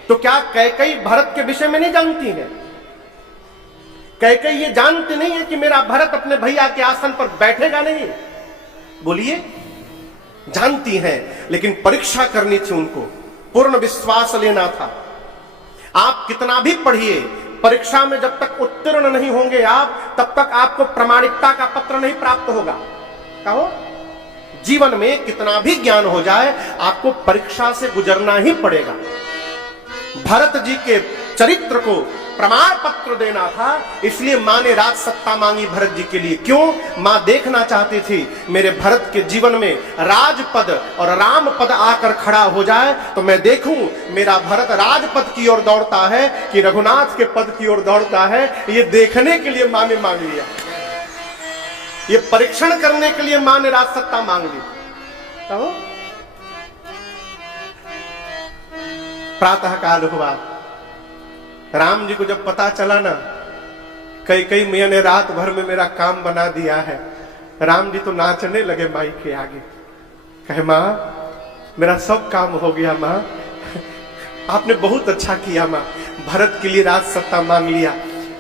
तो क्या कैकई भरत के विषय में नहीं जानती है? कैकई ये जानती नहीं है कि मेरा भरत अपने भैया के आसन पर बैठेगा नहीं? बोलिए। जानती है, लेकिन परीक्षा करनी थी उनको, पूर्ण विश्वास लेना था। आप कितना भी पढ़िए, परीक्षा में जब तक उत्तीर्ण नहीं होंगे आप, तब तक आपको प्रमाणिकता का पत्र नहीं प्राप्त होगा। कहो, जीवन में कितना भी ज्ञान हो जाए, आपको परीक्षा से गुजरना ही पड़ेगा। भरत जी के चरित्र को प्रमाण पत्र देना था, इसलिए मां ने राज सत्ता मांगी भरत जी के लिए। क्यों? मां देखना चाहती थी मेरे भरत के जीवन में राजपद और राम पद आकर खड़ा हो जाए, तो मैं देखूं मेरा भरत राजपद की ओर दौड़ता है कि रघुनाथ के पद की ओर दौड़ता है। ये देखने के लिए मां ने मांग लिया, ये परीक्षण करने के लिए मां ने राज सत्ता मांग ली। तो प्रातः काल हुआ, राम जी को जब पता चला ना, कई मैया ने रात भर में मेरा काम बना दिया है, राम जी तो नाचने लगे माई के आगे। कहे मां मेरा सब काम हो गया, मां आपने बहुत अच्छा किया मां, भरत के लिए राज सत्ता मांग लिया।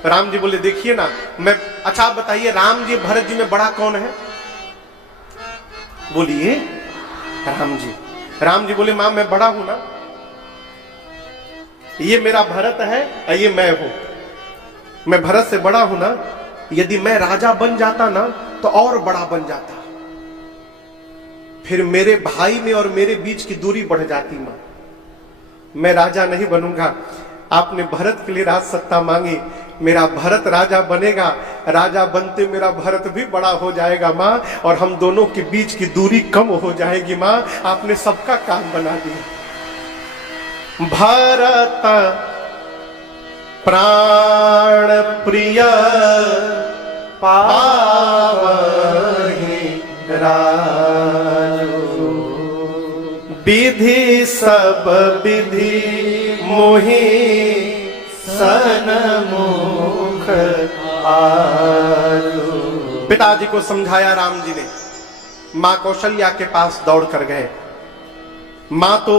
राम जी बोले देखिए ना मैं, अच्छा बताइए राम जी भरत जी में बड़ा कौन है? बोलिए राम जी। राम जी बोले मां मैं बड़ा हूं ना, ये मेरा भरत है और ये मैं हूं, मैं भरत से बड़ा हूं ना। यदि मैं राजा बन जाता ना तो और बड़ा बन जाता, फिर मेरे भाई में और मेरे बीच की दूरी बढ़ जाती। मां मैं राजा नहीं बनूंगा, आपने भरत के लिए राज सत्ता मांगी, मेरा भरत राजा बनेगा, राजा बनते मेरा भरत भी बड़ा हो जाएगा मां, और हम दोनों के बीच की दूरी कम हो जाएगी मां, आपने सबका काम बना दिया। भरत प्राण प्रिय पावहि राजो, विधि सब विधि मोहि सन्मुख आजो। पिताजी को समझाया राम जी ने, मां कौशल्या के पास दौड़ कर गए। मां तो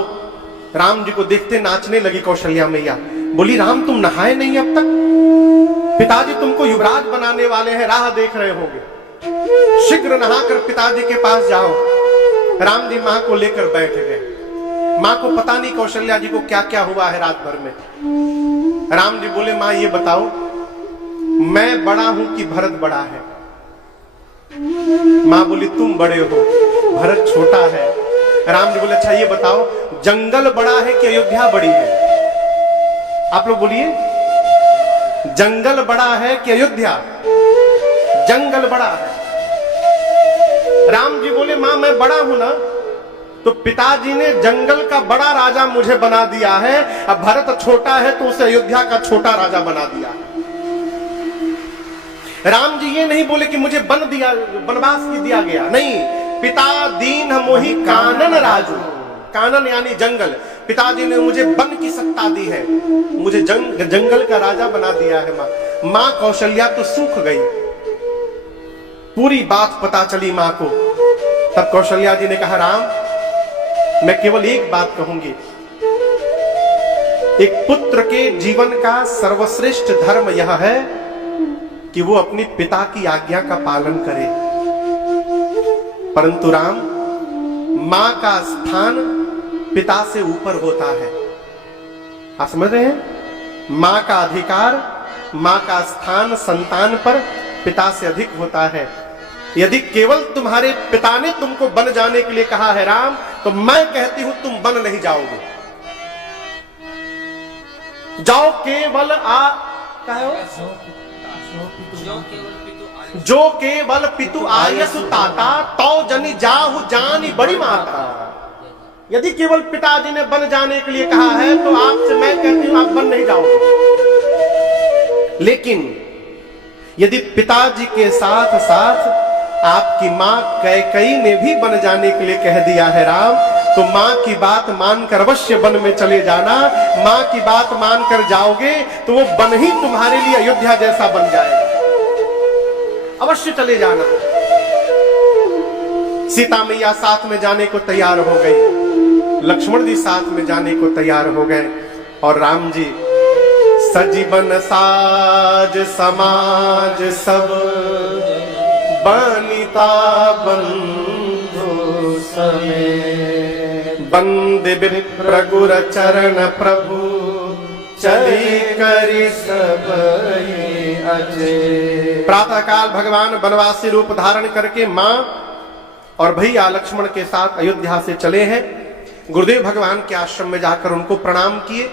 राम जी को देखते नाचने लगी। कौशल्या मैया बोली राम तुम नहाए नहीं अब तक? पिताजी तुमको युवराज बनाने वाले हैं, राह देख रहे होंगे, शीघ्र नहाकर पिताजी के पास जाओ। राम जी मां को लेकर बैठ गए। मां को पता नहीं कौशल्या जी को क्या क्या हुआ है रात भर में। राम जी बोले मां ये बताओ मैं बड़ा हूं कि भरत बड़ा है? मां बोली तुम बड़े हो, भरत छोटा है। राम जी बोले अच्छा ये बताओ जंगल बड़ा है कि अयोध्या बड़ी है? आप लोग बोलिए, जंगल बड़ा है कि अयोध्या? जंगल बड़ा है। राम जी बोले मां मैं बड़ा हूं ना, तो पिताजी ने जंगल का बड़ा राजा मुझे बना दिया है, अब भरत छोटा है तो उसे अयोध्या का छोटा राजा बना दिया। राम जी ये नहीं बोले कि मुझे वनवास की दिया गया, नहीं, पिता दीन मोहि कानन राजू, कानन यानी जंगल, पिताजी ने मुझे वन की सत्ता दी है, मुझे जंगल का राजा बना दिया है। मां कौशल्या तो सूख गई, पूरी बात पता चली मां को। तब कौशल्या जी ने कहा राम मैं केवल एक बात कहूंगी, एक पुत्र के जीवन का सर्वश्रेष्ठ धर्म यह है कि वो अपने पिता की आज्ञा का पालन करे। परंतु राम मां का स्थान पिता से ऊपर होता है। आप समझ रहे हैं? मां का अधिकार, मां का स्थान संतान पर पिता से अधिक होता है। यदि केवल तुम्हारे पिता ने तुमको बन जाने के लिए कहा है राम, तो मैं कहती हूं तुम बन नहीं जाओगे। जाओ केवल जो केवल पितु आयसु ताता, तो जनि जाहु जानी बड़ी माता। यदि केवल पिताजी ने बन जाने के लिए कहा है तो आपसे मैं कहती हूं आप बन नहीं जाओगे। लेकिन यदि पिताजी के साथ साथ आपकी मां कैकेयी ने भी बन जाने के लिए कह दिया है राम, तो मां की बात मानकर अवश्य वन में चले जाना। मां की बात मानकर जाओगे तो वो वन ही तुम्हारे लिए अयोध्या जैसा बन जाएगा, अवश्य चले जाना। सीता मैया साथ में जाने को तैयार हो गई, लक्ष्मण जी साथ में जाने को तैयार हो गए, और राम जी सजीवन साज समाज सब बनिता बंधु समेत, बंदे विप्र गुर चरण प्रभु चली करी सब अजय। प्रातः काल भगवान वनवासी रूप धारण करके मां और भैया लक्ष्मण के साथ अयोध्या से चले हैं। गुरुदेव भगवान के आश्रम में जाकर उनको प्रणाम किए।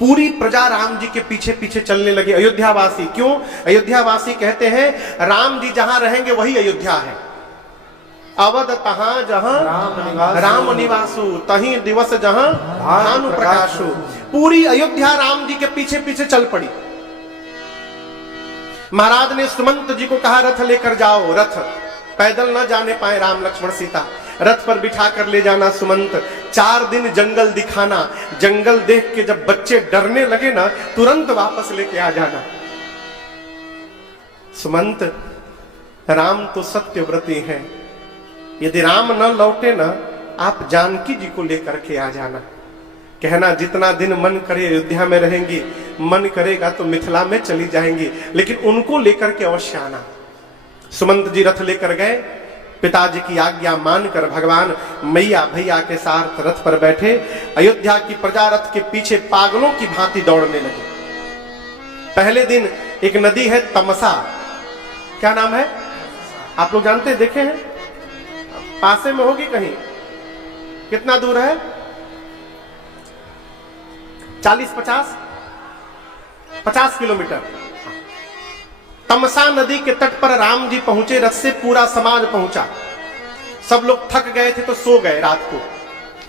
पूरी प्रजा राम जी के पीछे पीछे चलने लगी, अयोध्यावासी। क्यों? अयोध्यावासी कहते हैं राम जी जहां रहेंगे वही अयोध्या है। अवध तहां जहां राम निवासु, तहीं दिवस जहां भानु प्रकाशु। पूरी अयोध्या राम जी के पीछे पीछे चल पड़ी। महाराज ने सुमंत जी को कहा रथ लेकर जाओ। रथ पैदल न जाने पाए राम लक्ष्मण सीता, रथ पर बिठा कर ले जाना सुमंत। 4 दिन जंगल दिखाना, जंगल देख के जब बच्चे डरने लगे ना तुरंत वापस लेके आ जाना। सुमंत, राम तो सत्यव्रती हैं, यदि राम न लौटे ना आप जानकी जी को लेकर के आ जाना। कहना जितना दिन मन करे अयोध्या में रहेंगी, मन करेगा तो मिथिला में चली जाएंगी, लेकिन उनको लेकर के अवश्य आना। सुमंत जी रथ लेकर गए, पिताजी की आज्ञा मानकर भगवान मैया भैया के साथ रथ पर बैठे। अयोध्या की प्रजा रथ के पीछे पागलों की भांति दौड़ने लगी। पहले दिन एक नदी है तमसा, क्या नाम है आप लोग जानते हैं, देखे हैं? पासे में होगी कहीं? कितना दूर है? 50 किलोमीटर। तमसा नदी के तट पर राम जी पहुंचे, रथ से पूरा समाज पहुंचा। सब लोग थक गए थे तो सो गए रात को।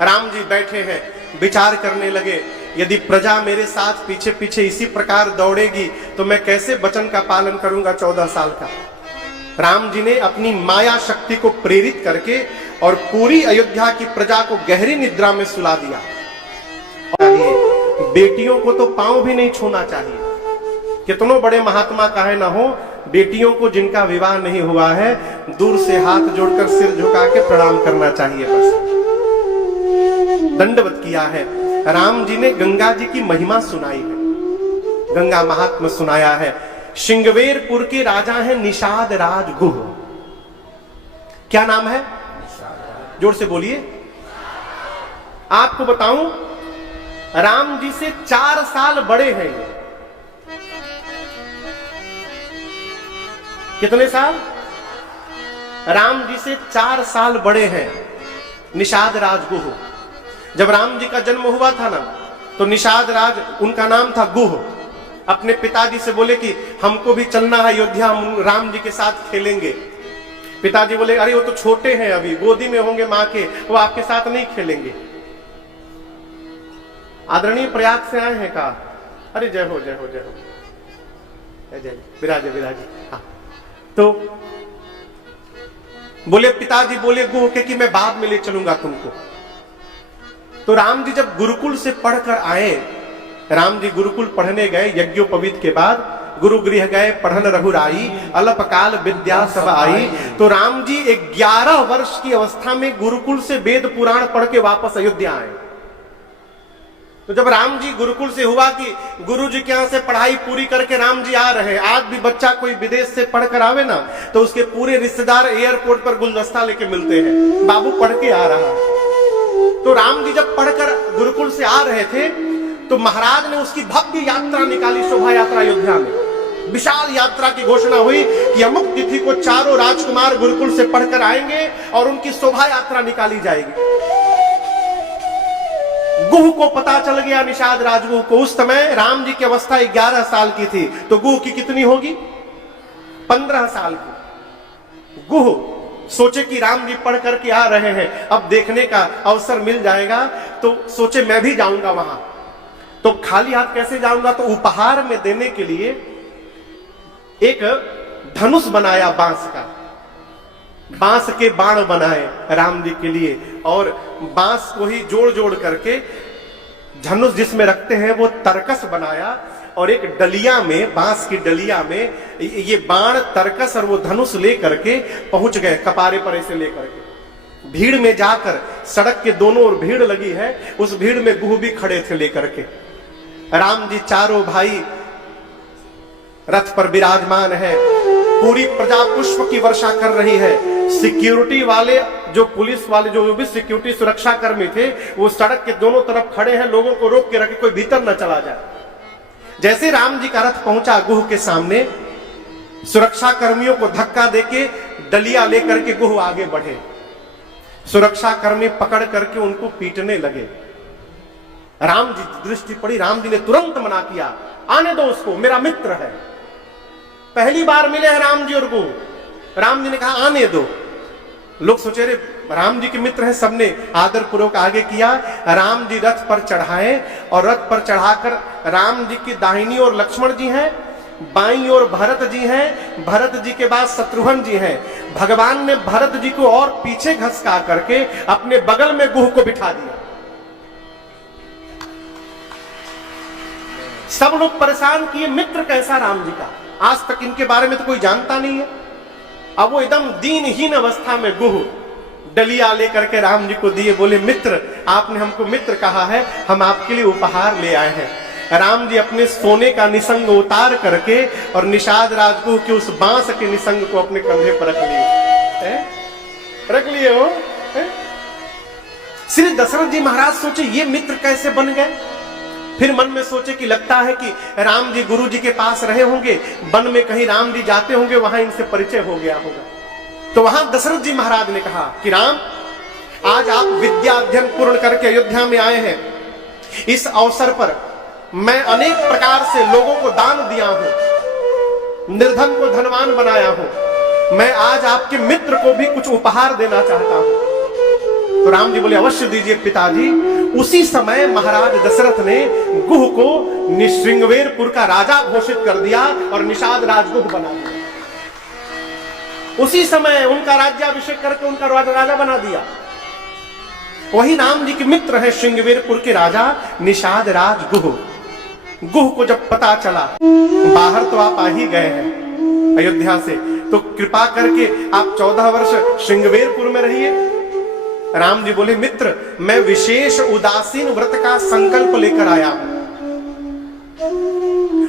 राम जी बैठे हैं, विचार करने लगे, यदि प्रजा मेरे साथ पीछे पीछे इसी प्रकार दौड़ेगी तो मैं कैसे वचन का पालन करूंगा 14 साल का। राम जी ने अपनी माया शक्ति को प्रेरित करके और पूरी अयोध्या की प्रजा को गहरी निद्रा में सुला दिया। बेटियों को तो पांव भी नहीं छूना चाहिए। कितनों बड़े महात्मा काहे ना हो, बेटियों को जिनका विवाह नहीं हुआ है दूर से हाथ जोड़कर सिर झुका के प्रणाम करना चाहिए, बस दंडवत किया है। राम जी ने गंगा जी की महिमा सुनाई है, गंगा महात्मा सुनाया है। श्रृंगवेरपुर के राजा हैं निषाद राज गुह। क्या नाम है? जोर से बोलिए। आपको बताऊं, राम जी से 4 साल बड़े हैं ये। कितने साल? राम जी से 4 साल बड़े हैं निषाद राज गुह। जब राम जी का जन्म हुआ था ना तो निषाद राज उनका नाम था गुह। अपने पिताजी से बोले कि हमको भी चलना है अयोध्या, हम राम जी के साथ खेलेंगे। पिताजी बोले अरे वो तो छोटे हैं, अभी गोदी में होंगे मां के, वो आपके साथ नहीं खेलेंगे। आदरणीय प्रयाग से आए हैं, कहा अरे जय हो जय हो जय हो, जय विराजे विराजे। हाँ, तो बोले पिताजी बोले गुह के कि मैं बाद में ले चलूंगा तुमको। तो राम जी जब गुरुकुल से पढ़कर आए, राम जी गुरुकुल पढ़ने गए, यज्ञोपवीत के बाद गुरु गृह गए, पढ़न रघुराई, अल्पकाल विद्या सब आई। तो राम जी 11 वर्ष की अवस्था में गुरुकुल से वेद पुराण पढ़ के वापस अयोध्या आए। तो जब राम जी गुरुकुल से हुआ कि गुरु जी के यहां से पढ़ाई पूरी करके राम जी आ रहे हैं, आज भी बच्चा कोई विदेश से पढ़ कर आवे ना तो उसके पूरे रिश्तेदार एयरपोर्ट पर गुलदस्ता लेके मिलते हैं, बाबू पढ़ के आ रहा। तो राम जी जब पढ़कर गुरुकुल से आ रहे थे तो महाराज ने उसकी भव्य यात्रा निकाली, शोभा यात्रा अयोध्या में। विशाल यात्रा की घोषणा हुई कि अमुक तिथि को चारों राजकुमार गुरुकुल से पढ़कर आएंगे और उनकी शोभा यात्रा निकाली जाएगी। गुह को पता चल गया, निषाद राजगुह को। उस समय राम जी की अवस्था 11 साल की थी, तो गुह की कितनी होगी? 15 साल की। गुह सोचे कि राम जी पढ़ करके आ रहे हैं, अब देखने का अवसर मिल जाएगा, तो सोचे मैं भी जाऊंगा वहां। तो खाली हाथ कैसे जाऊंगा, तो उपहार में देने के लिए एक धनुष बनाया बांस का, बांस के बाण बनाए राम जी के लिए, और बांस को ही जोड़ जोड़ करके धनुष जिसमें रखते हैं वो तरकस बनाया, और एक डलिया में, बांस की डलिया में ये बाण तरकस और वो धनुष ले करके पहुंच गए, कपारे पर ऐसे लेकर के। भीड़ में जाकर, सड़क के दोनों ओर भीड़ लगी है, उस भीड़ में गुह भी खड़े थे लेकर के। राम जी चारों भाई रथ पर विराजमान है, पूरी प्रजा पुष्प की वर्षा कर रही है। सिक्योरिटी वाले, जो पुलिस वाले, जो भी सिक्योरिटी सुरक्षा कर्मी थे, वो सड़क के दोनों तरफ खड़े हैं, लोगों को रोक के रखे, कोई भीतर न चला जाए। जैसे राम जी का रथ पहुंचा गुह के सामने, सुरक्षा कर्मियों को धक्का देके डलिया लेकर के गुह आगे बढ़े। सुरक्षा कर्मी पकड़ करके उनको पीटने लगे। राम जी दृष्टि पड़ी, राम जी ने तुरंत मना किया, आने दो उसको, मेरा मित्र है। पहली बार मिले हैं राम जी और गुह, राम जी ने कहा आने दो। लोग सोचे रे राम जी के मित्र हैं, सबने आदर पूर्वक आगे किया। राम जी रथ पर चढ़ाए और रथ पर चढ़ाकर राम जी की दाहिनी ओर लक्ष्मण जी हैं, बाईं ओर भरत जी हैं, भरत जी के बाद शत्रुघ्न जी हैं। भगवान ने भरत जी को और पीछे घसका करके अपने बगल में गुह को बिठा दिया। सब लोग परेशान किए, मित्र कैसा राम जी का, आज तक इनके बारे में तो कोई जानता नहीं है। अब वो एकदम दीनहीन अवस्था में गुह डलिया लेकर के राम जी को दिए, बोले मित्र आपने हमको मित्र कहा है, हम आपके लिए उपहार ले आए हैं। राम जी अपने सोने का निसंग उतार करके और निषाद राजगुह के उस बांस के निसंग को अपने कंधे पर रख लिए हो। श्री दशरथ जी महाराज सोचे ये मित्र कैसे बन गए। फिर मन में सोचे कि लगता है कि राम जी गुरु जी के पास रहे होंगे, वन में कहीं राम जी जाते होंगे, वहां इनसे परिचय हो गया होगा। तो वहां दशरथ जी महाराज ने कहा कि राम आज आप विद्या अध्ययन पूर्ण करके अयोध्या में आए हैं, इस अवसर पर मैं अनेक प्रकार से लोगों को दान दिया हूं, निर्धन को धनवान बनाया हूं, मैं आज आपके मित्र को भी कुछ उपहार देना चाहता हूं। तो राम जी बोले अवश्य दीजिए पिताजी। उसी समय महाराज दशरथ ने गुह को निश्रिंगवेरपुर का राजा घोषित कर दिया और निषाद राजगुह बना दिया। उसी समय उनका राज्याभिषेक करके उनका राजा बना दिया। वही राम जी के मित्र है श्रृंगवेरपुर के राजा निषाद राज गुह। गुह को जब पता चला, बाहर तो आप आ ही गए हैं अयोध्या से, तो कृपा करके आप 14 वर्ष श्रृंगवेरपुर में रहिए। राम जी बोले मित्र मैं विशेष उदासीन व्रत का संकल्प लेकर आया हूं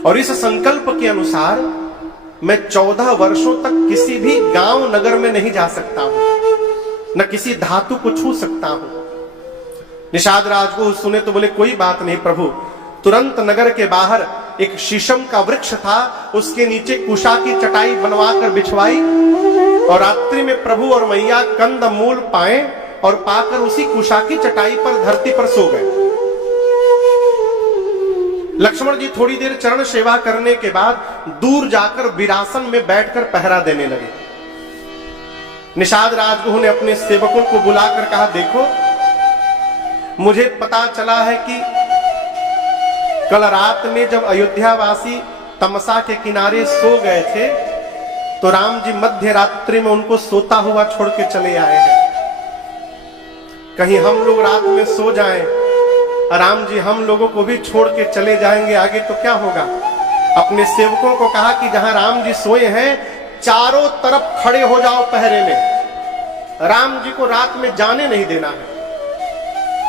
और इस संकल्प के अनुसार मैं 14 वर्षों तक किसी भी गांव नगर में नहीं जा सकता हूं, न किसी धातु को छू सकता हूं। निषाद राज को सुने तो बोले कोई बात नहीं प्रभु। तुरंत नगर के बाहर एक शीशम का वृक्ष था, उसके नीचे कुशा की चटाई बनवा कर बिछवाई और रात्रि में प्रभु और मैया कंद मूल पाए और पाकर उसी कुशा की चटाई पर धरती पर सो गए। लक्ष्मण जी थोड़ी देर चरण सेवा करने के बाद दूर जाकर विरासन में बैठकर पहरा देने लगे। निषाद राजगुह ने अपने सेवकों को बुलाकर कहा देखो मुझे पता चला है कि कल रात में जब अयोध्यावासी तमसा के किनारे सो गए थे तो राम जी मध्य रात्रि में उनको सोता हुआ छोड़ के चले आए हैं। कहीं हम लोग रात में सो जाएं, राम जी हम लोगों को भी छोड़ के चले जाएंगे आगे तो क्या होगा। अपने सेवकों को कहा कि जहां राम जी सोए हैं चारों तरफ खड़े हो जाओ पहरे में, राम जी को रात में जाने नहीं देना है।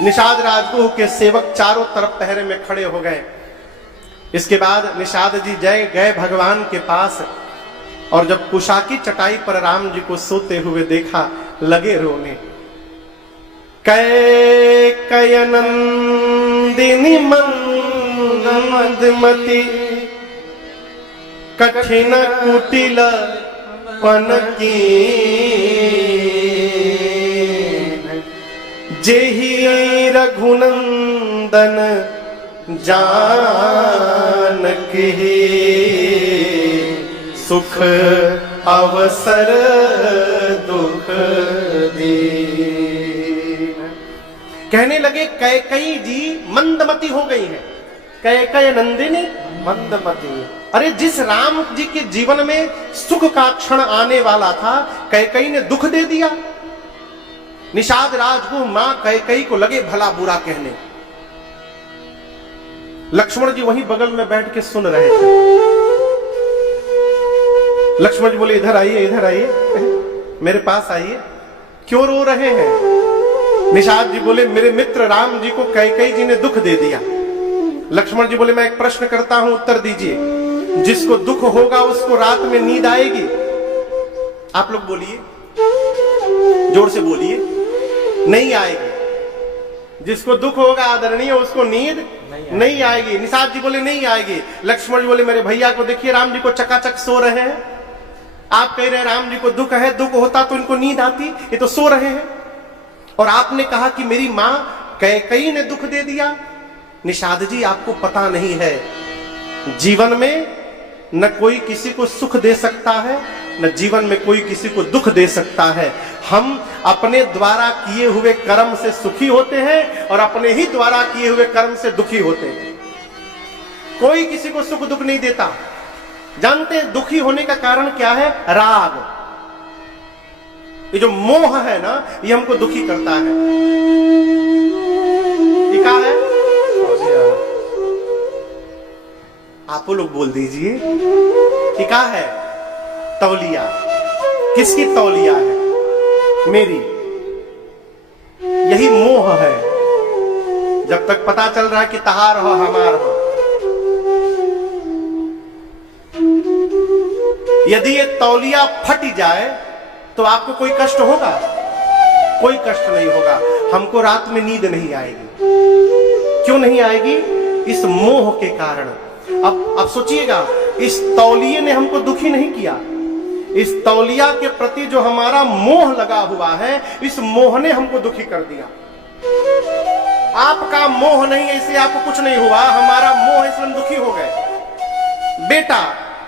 निषाद राजगुह के सेवक चारों तरफ पहरे में खड़े हो गए। इसके बाद निषाद जी गए भगवान के पास और जब कुशा की चटाई पर राम जी को सोते हुए देखा लगे रोने। कैकय नंदिनी मदमति कठिन कुटिल पनकी जेहि रघुनंदन जानकी सुख अवसर दुख दी। कहने लगे कैकई जी मंदमती हो गई है। कैकय नंदिनी मंदमती, अरे जिस राम जी के जीवन में सुख का क्षण आने वाला था कैकई ने दुख दे दिया। निषाद राजगुह मां कैकई को लगे भला बुरा कहने। लक्ष्मण जी वहीं बगल में बैठ के सुन रहे थे। लक्ष्मण जी बोले इधर आइए मेरे पास आइए, क्यों रो रहे हैं। निषाद जी बोले मेरे मित्र राम जी को कैकई जी ने दुख दे दिया। लक्ष्मण जी बोले मैं एक प्रश्न करता हूं उत्तर दीजिए, जिसको दुख होगा उसको रात में नींद आएगी? आप लोग बोलिए, जोर से बोलिए। नहीं आएगी। जिसको दुख होगा आदरणीय उसको नींद नहीं आएगी। निषाद जी बोले नहीं आएगी। लक्ष्मण जी बोले मेरे भैया को देखिए राम जी को चकाचक सो रहे हैं, आप कह रहे हैं राम जी को दुख है, दुख होता तो इनको नींद आती, ये तो सो रहे हैं। और आपने कहा कि मेरी मां कैकई ने दुख दे दिया। निषाद जी आपको पता नहीं है, जीवन में न कोई किसी को सुख दे सकता है, न जीवन में कोई किसी को दुख दे सकता है। हम अपने द्वारा किए हुए कर्म से सुखी होते हैं और अपने ही द्वारा किए हुए कर्म से दुखी होते हैं। कोई किसी को सुख दुख नहीं देता। जानते हैं दुखी होने का कारण क्या है? राग। ये जो मोह है ना, ये हमको दुखी करता है। ये क्या है? आप लोग बोल दीजिए। ये क्या है? तौलिया। किसकी तौलिया है? मेरी। यही मोह है। जब तक पता चल रहा है कि तहार हो हमार हो, यदि ये तौलिया फट जाए तो आपको कोई कष्ट होगा? कोई कष्ट नहीं होगा। हमको रात में नींद नहीं आएगी। क्यों नहीं आएगी? इस मोह के कारण। अब सोचिएगा, इस तौलिए ने हमको दुखी नहीं किया। इस तौलिया के प्रति जो हमारा मोह लगा हुआ है, इस मोह ने हमको दुखी कर दिया। आपका मोह नहीं है इसलिए आपको कुछ नहीं हुआ, हमारा मोह इसलिए हम दुखी हो गए। बेटा,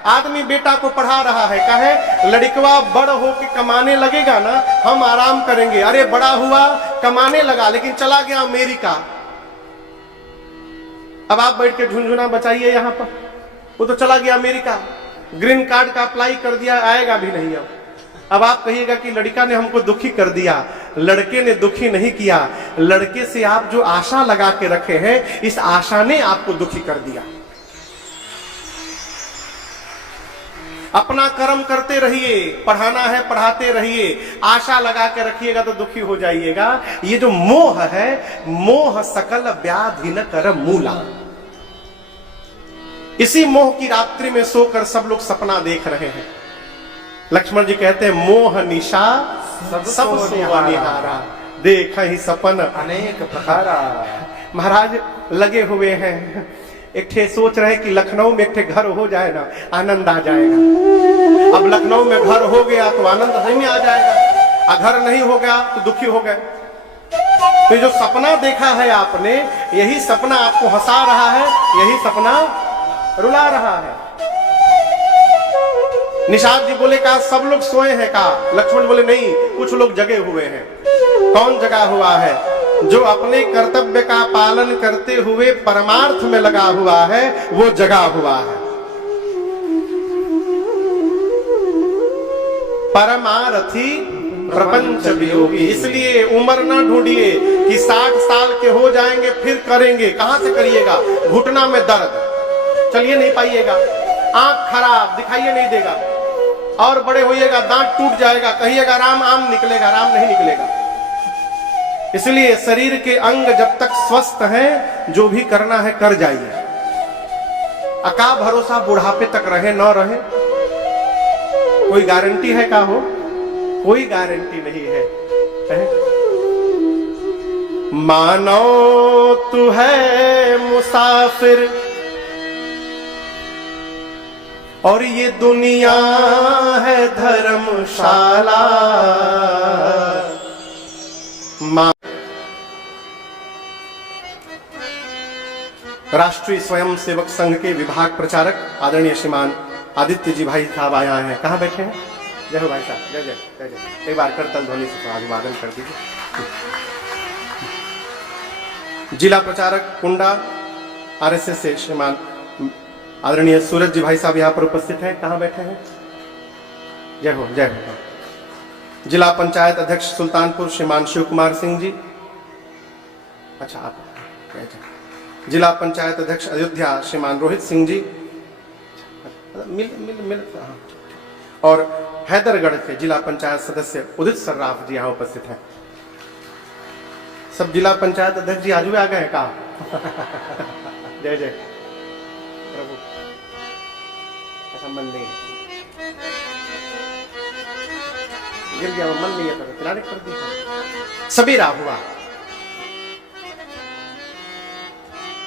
आदमी बेटा को पढ़ा रहा है, कहे लड़कवा बड़ हो के कमाने लगेगा ना, हम आराम करेंगे। अरे बड़ा हुआ, कमाने लगा, लेकिन चला गया अमेरिका। अब आप बैठ के झुनझुना बचाइए यहां पर, वो तो चला गया अमेरिका, ग्रीन कार्ड का अप्लाई कर दिया, आएगा भी नहीं। अब आप कहिएगा कि लड़का ने हमको दुखी कर दिया। लड़के ने दुखी नहीं किया, लड़के से आप जो आशा लगा के रखे हैं, इस आशा ने आपको दुखी कर दिया। अपना कर्म करते रहिए, पढ़ाना है पढ़ाते रहिए, आशा लगा के रखिएगा तो दुखी हो जाइएगा। ये जो मोह है, मोह सकल व्याधि न कर मूला। इसी मोह की रात्रि में सोकर सब लोग सपना देख रहे हैं। लक्ष्मण जी कहते हैं, मोह निशा सब सोवा निहारा, देखा ही सपन अनेक प्रकारा। महाराज लगे हुए हैं, एक ठे सोच रहे कि लखनऊ में एक ठे घर हो जाए ना, आनंद आ जाएगा। अब लखनऊ में घर हो गया तो आनंद सही में आ जाएगा, घर नहीं हो गया तो दुखी हो गए। तो जो सपना देखा है आपने, यही सपना आपको हंसा रहा है, यही सपना रुला रहा है। निषाद जी बोले, कहा सब लोग सोए हैं? कहा लक्ष्मण बोले नहीं, कुछ लोग जगे हुए हैं। कौन जगा हुआ है? जो अपने कर्तव्य का पालन करते हुए परमार्थ में लगा हुआ है, वो जगा हुआ है। परमार्थी प्रपंच वियोगी। इसलिए उम्र ना ढूंढिए कि 60 साल के हो जाएंगे फिर करेंगे। कहां से करिएगा? घुटना में दर्द, चलिए नहीं पाइएगा। आंख खराब, दिखाइए नहीं देगा। और बड़े होइएगा, दांत टूट जाएगा, कहिएगा राम आम निकलेगा, राम नहीं निकलेगा। इसलिए शरीर के अंग जब तक स्वस्थ हैं, जो भी करना है कर जाइए। अका भरोसा बुढ़ापे तक रहे न रहे, कोई गारंटी है? का हो? कोई गारंटी नहीं है। मानो तू है मुसाफिर और ये दुनिया है धर्मशाला। राष्ट्रीय स्वयंसेवक संघ के विभाग प्रचारक आदरणीय श्रीमान आदित्य जी भाई साहब आया हैं। कहाँ बैठे हैं? जय हो भाई साहब, जय जय जय जय। एक बार करतल ध्वनि से अभिवादन कर दीजिए। जिला प्रचारक कुंडा आरएसएस से श्रीमान आदरणीय सूरज जी भाई साहब यहाँ पर उपस्थित हैं। कहाँ बैठे हैं? जय हो जय हो। जिला पंचायत अध्यक्ष सुल्तानपुर श्रीमान शिव कुमार सिंह जी। अच्छा आप। जय जय। जिला पंचायत अध्यक्ष अयोध्या श्रीमान रोहित सिंह जी। मिल मिल मिल। और हैदरगढ़ के जिला पंचायत सदस्य उदित सर्राफ जी यहाँ उपस्थित हैं। सब जिला पंचायत अध्यक्ष जी आज भी आ गए हैं। कहा जय जय प्रभु। ऐसा मन नहीं है, गिर गया मन नहीं है तो पिलाने कर दी। सबेरा हुआ,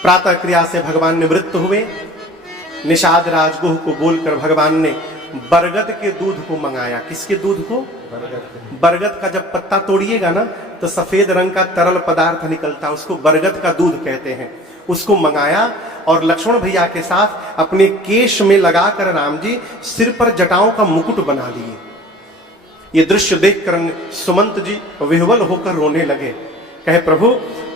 प्रातः क्रिया से भगवान निवृत्त हुए। निषाद राजगुह को बोलकर भगवान ने बरगद के दूध को मंगाया। किसके दूध को? बरगद का जब पत्ता तोड़िएगा ना तो सफेद रंग का तरल पदार्थ निकलता है, उसको बरगद का दूध कहते हैं। उसको मंगाया और लक्ष्मण भैया के साथ अपने केश में लगाकर राम जी सिर पर जटाओं का मुकुट बना लिए। ये दृश्य देखकर सुमंत जी विह्वल होकर रोने लगे। कहे प्रभु,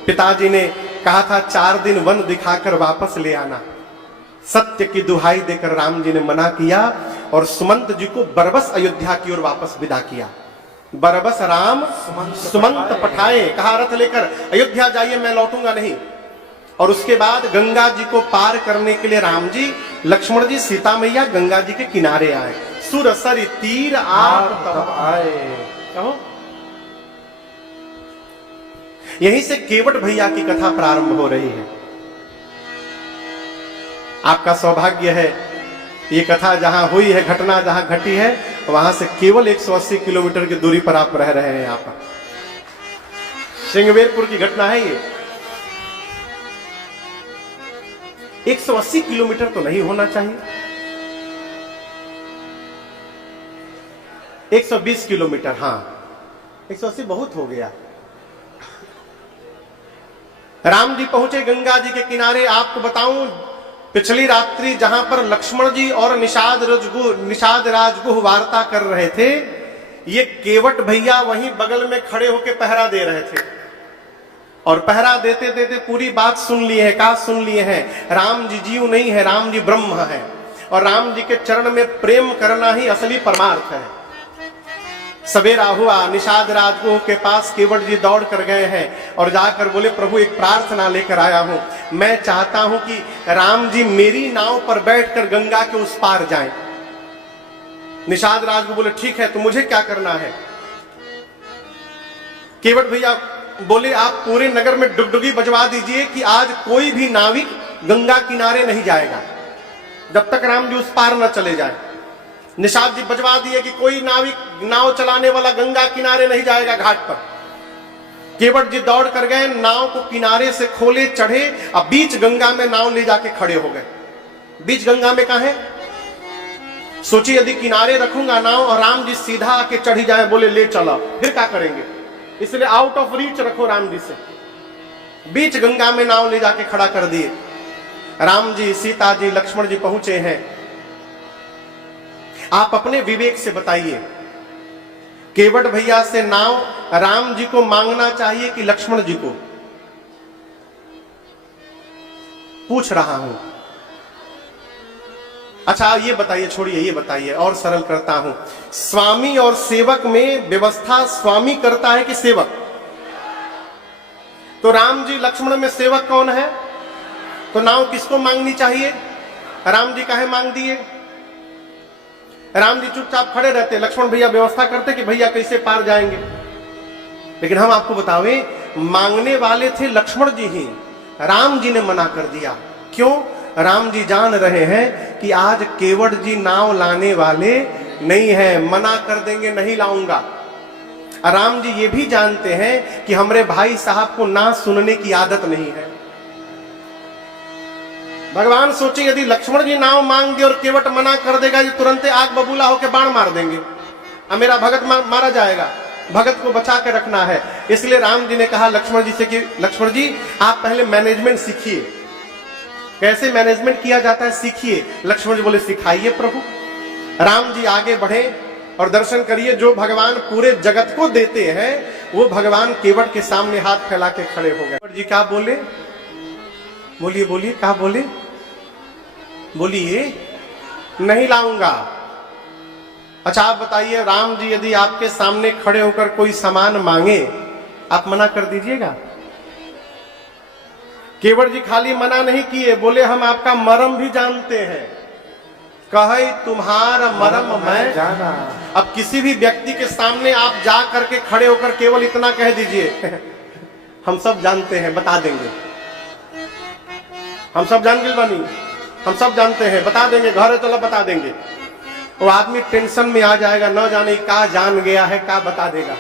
पिताजी ने कहा था 4 दिन वन दिखाकर वापस ले आना। सत्य की दुहाई देकर राम जी ने मना किया और सुमंत जी को बरबस अयोध्या की ओर वापस विदा किया। बरबस राम सुमंत पठाए, कहा रथ लेकर अयोध्या जाइए, मैं लौटूंगा नहीं। और उसके बाद गंगा जी को पार करने के लिए राम जी, लक्ष्मण जी, सीता मैया गंगा जी के किनारे आए। सुर सरि तीर आप तब आए। कहो, यहीं से केवट भैया की कथा प्रारंभ हो रही है। आपका सौभाग्य है, ये कथा जहां हुई है, घटना जहां घटी है, वहां से केवल 180 किलोमीटर की दूरी पर आप रह रहे हैं। यहां पर सिंगवेरपुर की घटना है ये। 180 किलोमीटर तो नहीं होना चाहिए, 120 किलोमीटर, हाँ 180 बहुत हो गया। राम जी पहुंचे गंगा जी के किनारे। आपको बताऊं, पिछली रात्रि जहां पर लक्ष्मण जी और निषाद राजगुह वार्ता कर रहे थे, ये केवट भैया वहीं बगल में खड़े होकर पहरा दे रहे थे। और पहरा देते देते पूरी बात सुन लिए है। कहा सुन लिए हैं? राम जी जीव नहीं है, राम जी ब्रह्म है और राम जी के चरण में प्रेम करना ही असली परमार्थ है। सवेरा हुआ, निषाद राजगुह के पास केवट जी दौड़ कर गए हैं और जाकर बोले, प्रभु एक प्रार्थना लेकर आया हूं। मैं चाहता हूं कि राम जी मेरी नाव पर बैठकर गंगा के उस पार जाएं। निषाद राजगुह बोले, ठीक है, तो मुझे क्या करना है? केवट भैया बोले, आप पूरे नगर में डुगडुगी बजवा दीजिए कि आज कोई भी नाविक गंगा किनारे नहीं जाएगा जब तक राम जी उस पार न चले जाए। निषाद जी बजवा दिए कि कोई नाविक नाव चलाने वाला गंगा किनारे नहीं जाएगा घाट पर। केवट जी दौड़ कर गए, नाव को किनारे से खोले, चढ़े, अब बीच गंगा में नाव ले जाके खड़े हो गए। बीच गंगा में कहां है? सोचिए, यदि किनारे रखूंगा नाव और राम जी सीधा आके चढ़ी जाए, बोले ले चला, फिर क्या करेंगे? इसलिए आउट ऑफ रीच रखो राम जी से। बीच गंगा में नाव ले जाके खड़ा कर दिए। राम जी, सीता जी, लक्ष्मण जी पहुंचे हैं। आप अपने विवेक से बताइए, केवट भैया से नाव राम जी को मांगना चाहिए कि लक्ष्मण जी को? पूछ रहा हूं। अच्छा ये बताइए, छोड़िए ये बताइए, और सरल करता हूं। स्वामी और सेवक में व्यवस्था स्वामी करता है कि सेवक? तो राम जी लक्ष्मण में सेवक कौन है? तो नाव किसको मांगनी चाहिए? राम जी काहे मांग दिए? राम जी चुपचाप खड़े रहते, लक्ष्मण भैया व्यवस्था करते कि भैया कैसे पार जाएंगे। लेकिन हम आपको बतावें, मांगने वाले थे लक्ष्मण जी ही, राम जी ने मना कर दिया। क्यों? राम जी जान रहे हैं कि आज केवट जी नाव लाने वाले नहीं है, मना कर देंगे नहीं लाऊंगा। राम जी ये भी जानते हैं कि हमारे भाई साहब को ना सुनने की आदत नहीं है। भगवान सोचे यदि लक्ष्मण जी नाव मांग दे और केवट मना कर देगा, ये तुरंत आग बबूला होकर बाण मार देंगे और मेरा भगत मारा जाएगा। भगत को बचा के रखना है। इसलिए राम जी ने कहा लक्ष्मण जी से कि लक्ष्मण जी आप पहले मैनेजमेंट सीखिए, कैसे मैनेजमेंट किया जाता है सीखिए। लक्ष्मण जी बोले सिखाइए प्रभु। राम जी आगे बढ़े और दर्शन करिए, जो भगवान पूरे जगत को देते हैं वो भगवान केवट के सामने हाथ फैला के खड़े हो गए। केवट जी क्या बोले? बोलिए बोलिए, क्या बोले? बोलिए, नहीं लाऊंगा। अच्छा आप बताइए, राम जी यदि आपके सामने खड़े होकर कोई सामान मांगे, आप मना कर दीजिएगा? केवट जी खाली मना नहीं किए, बोले हम आपका मरम भी जानते हैं। कहे तुम्हारा मरम मैं जाना। अब किसी भी व्यक्ति के सामने आप जा करके खड़े होकर केवल इतना कह दीजिए हम सब जानते हैं, बता देंगे, हम सब जान गए बानी, हम सब जानते हैं, बता देंगे, घर है चलो बता देंगे। वो आदमी टेंशन में आ जाएगा, न जाने का जान गया है, का बता देगा।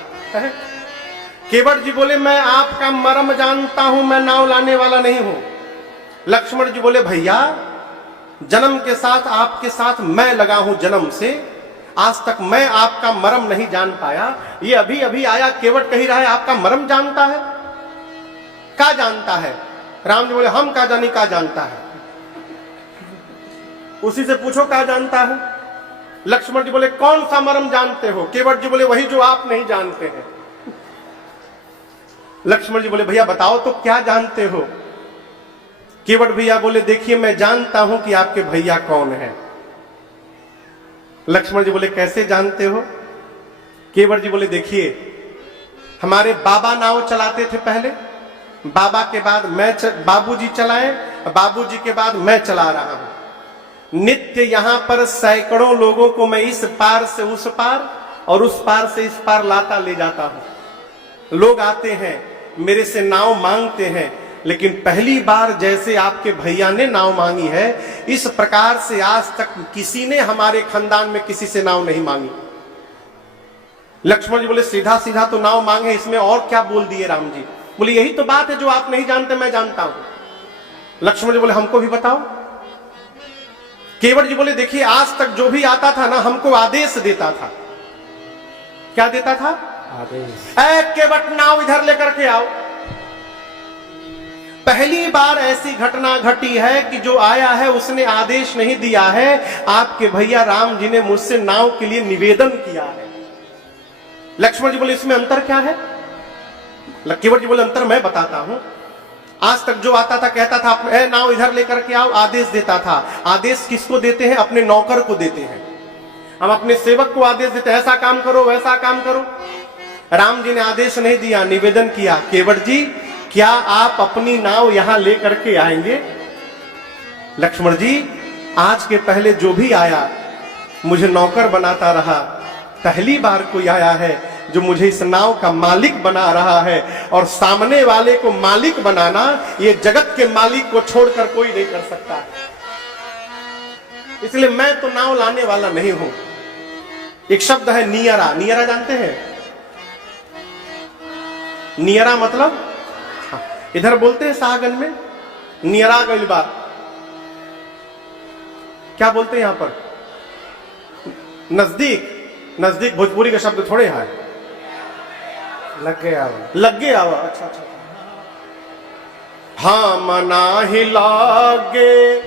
केवट जी बोले मैं आपका मर्म जानता हूं, मैं नाव लाने वाला नहीं हूं। लक्ष्मण जी बोले भैया जन्म के साथ आपके साथ मैं लगा हूं, जन्म से आज तक मैं आपका मर्म नहीं जान पाया। ये अभी अभी आया केवट कही रहा है आपका मर्म जानता है। क्या जानता है? राम जी बोले हम का जानी का जानता है, उसी से पूछो का जानता है। लक्ष्मण जी बोले कौन सा मर्म जानते हो? केवट जी बोले वही जो आप नहीं जानते हैं। लक्ष्मण जी बोले भैया बताओ तो क्या जानते हो? केवट भैया बोले देखिए मैं जानता हूं कि आपके भैया कौन है। लक्ष्मण जी बोले कैसे जानते हो? केवट जी बोले देखिए हमारे बाबा नाव चलाते थे पहले, बाबा के बाद बाबूजी चलाए, बाबूजी के बाद मैं चला रहा हूं। नित्य यहां पर सैकड़ों लोगों को मैं इस पार से उस पार और उस पार से इस पार लाता ले जाता हूं। लोग आते हैं मेरे से नाव मांगते हैं, लेकिन पहली बार जैसे आपके भैया ने नाव मांगी है, इस प्रकार से आज तक किसी ने हमारे खानदान में किसी से नाव नहीं मांगी। लक्ष्मण जी बोले सीधा सीधा तो नाव मांगे, इसमें और क्या बोल दिए राम जी? बोले यही तो बात है जो आप नहीं जानते मैं जानता हूं। लक्ष्मण जी बोले हमको भी बताओ। केवट जी बोले देखिए आज तक जो भी आता था ना हमको आदेश देता था। क्या देता था? आदेश। ऐ केवट नाव इधर लेकर के आओ। पहली बार ऐसी घटना घटी है कि जो आया है उसने आदेश नहीं दिया है, आपके भैया राम जी ने मुझसे नाव के लिए निवेदन किया है। लक्ष्मण जी बोले इसमें अंतर क्या है? केवट जी बोले अंतर मैं बताता हूं। आज तक जो आता था कहता था ए नाव इधर लेकर के आओ, आदेश देता था। आदेश किसको देते हैं? अपने नौकर को देते हैं। हम अपने सेवक को आदेश देते हैं ऐसा काम करो वैसा काम करो। राम जी ने आदेश नहीं दिया, निवेदन किया केवट जी क्या आप अपनी नाव यहां लेकर के आएंगे? लक्ष्मण जी आज के पहले जो भी आया मुझे नौकर बनाता रहा, पहली बार कोई आया है जो मुझे इस नाव का मालिक बना रहा है, और सामने वाले को मालिक बनाना ये जगत के मालिक को छोड़कर कोई नहीं कर सकता है। इसलिए मैं तो नाव लाने वाला नहीं हूं। एक शब्द है नियरा। नियरा जानते हैं? नियरा मतलब इधर बोलते हैं सागन में नियरा गइलबा। क्या बोलते हैं यहां पर? नजदीक। नजदीक भोजपुरी का शब्द थोड़े है। लग गया वो। लग गया आवा। अच्छा अच्छा। हाँ मना ही लागे।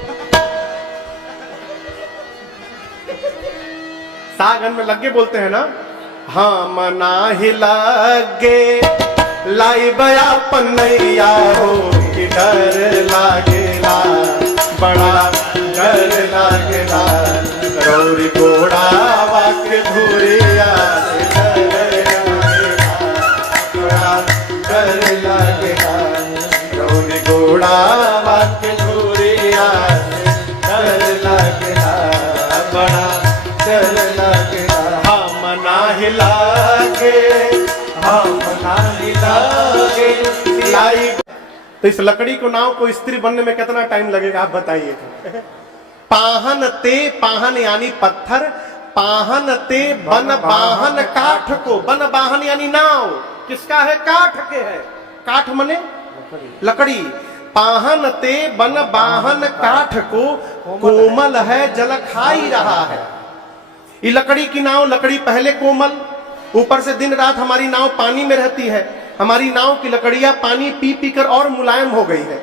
सागन में लगे बोलते हैं ना। हाँ मना ही लागे लाई बया पन्नैया हो कि डर लागेला, बड़ा डर लागेला। रौरी घोड़ा वाके धुरिया से डर लागेला, बड़ा डर लागेला। रौरी घोड़ा वाके धुरिया से डर लागेला, बड़ा डर लागेला। हम नाही लागे, हम नाही लागे लाई। तो इस लकड़ी को नाव को स्त्री बनने में कितना टाइम लगेगा आप बताइए? पाहन ते, पाहन यानी पत्थर, पाहन ते बन बाहन काठ को। बन बाहन यानी नाव किसका है? काठ के है। काठ मने लकड़ी। पाहन ते बन बाहन काठ को, कोमल है जल खाई रहा है। ये लकड़ी की नाव, लकड़ी पहले कोमल, ऊपर से दिन रात हमारी नाव पानी में रहती है। हमारी नाव की लकड़ियां पानी पी पी कर और मुलायम हो गई है।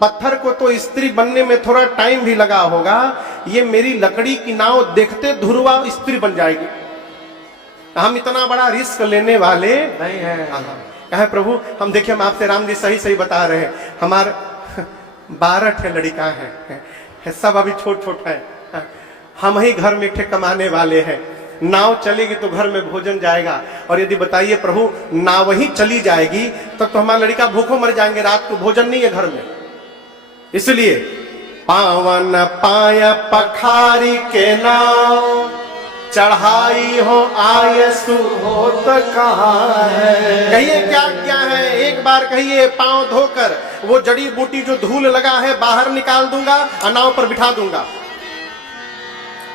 पत्थर को तो स्त्री बनने में थोड़ा टाइम भी लगा होगा, ये मेरी लकड़ी की नाव देखते धुरवा स्त्री बन जाएगी। हम इतना बड़ा रिस्क लेने वाले नहीं है। कहे प्रभु हम देखिए हम आपसे राम जी सही सही बता रहे हैं, हमारे 12 लड़का है, सब अभी छोट छोट है। हम ही घर में एक कमाने वाले हैं। नाव चलेगी तो घर में भोजन जाएगा, और यदि बताइए प्रभु नाव ही चली जाएगी तब तो हमारा लड़का भूखों मर जाएंगे, रात को भोजन नहीं है घर में। इसलिए पावन पाया पखारी के नाव, चढ़ाई हो आय सुहोत कहाँ है। कहिए क्या क्या है? एक बार कहिए पांव धोकर वो जड़ी बूटी जो धूल लगा है बाहर निकाल दूंगा और नाव पर बिठा दूंगा।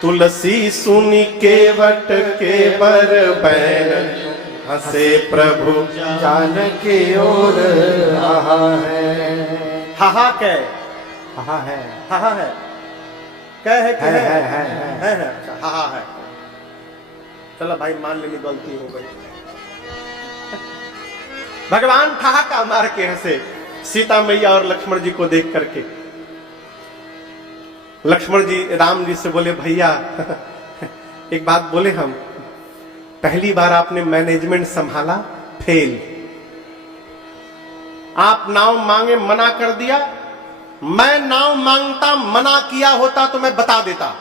तुलसी सुनी केवट के बर बैन, हंसे प्रभु जान की ओर आहा है। हाहा कै आहा है। हाहा है कै है कि है, है? है। अच्छा हाहा है। चलो भाई मान लेनी गलती हो गई। भगवान ठहाका मार के हंसे। सीता मैया और लक्ष्मण जी को देख करके लक्ष्मण जी राम जी से बोले, भैया एक बात बोले हम, पहली बार आपने मैनेजमेंट संभाला, फेल। आप नाव मांगे, मना कर दिया। मैं नाव मांगता, मना किया होता तो मैं बता देता।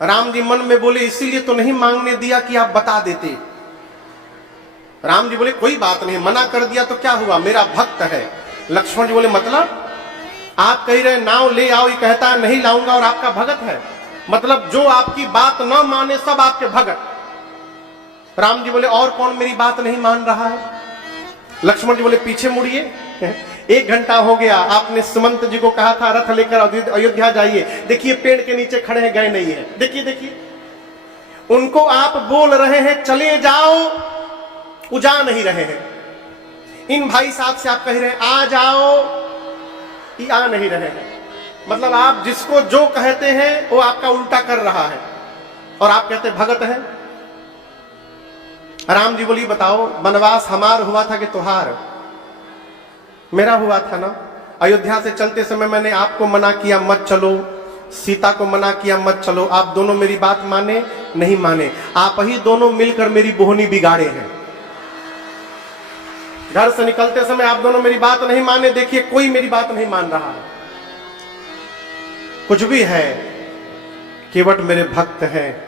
राम जी मन में बोले, इसीलिए तो नहीं मांगने दिया कि आप बता देते। राम जी बोले, कोई बात नहीं, मना कर दिया तो क्या हुआ, मेरा भक्त है। लक्ष्मण जी बोले, मतलब आप कह रहे नाव ले आओ, ये कहता है नहीं लाऊंगा और आपका भगत है, मतलब जो आपकी बात न माने सब आपके भगत। राम जी बोले, और कौन मेरी बात नहीं मान रहा है? लक्ष्मण जी बोले, पीछे मुड़िए, 1 घंटा हो गया, आपने सुमंत जी को कहा था रथ लेकर अयोध्या जाइए, देखिए पेड़ के नीचे खड़े हैं, गए नहीं है। देखिए देखिए, उनको आप बोल रहे हैं चले जाओ, वो जा नहीं रहे हैं। इन भाई साहब से आप कह रहे हैं आ जाओ, ये आ नहीं रहे हैं। मतलब आप जिसको जो कहते हैं वो आपका उल्टा कर रहा है, और आप कहते भगत है। राम जी बोली, बताओ वनवास हमार हुआ था कि तुहार? मेरा हुआ था ना। अयोध्या से चलते समय मैंने आपको मना किया मत चलो, सीता को मना किया मत चलो, आप दोनों मेरी बात माने नहीं माने, आप ही दोनों मिलकर मेरी बोहनी बिगाड़े हैं। घर से निकलते समय आप दोनों मेरी बात नहीं माने, देखिए कोई मेरी बात नहीं मान रहा है। कुछ भी है, केवट मेरे भक्त हैं।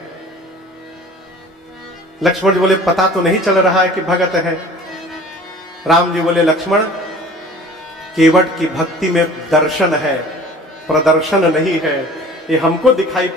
लक्ष्मण जी बोले, पता तो नहीं चल रहा है कि भगत है। राम जी बोले, लक्ष्मण केवट की भक्ति में दर्शन है, प्रदर्शन नहीं है, ये हमको दिखाई पड़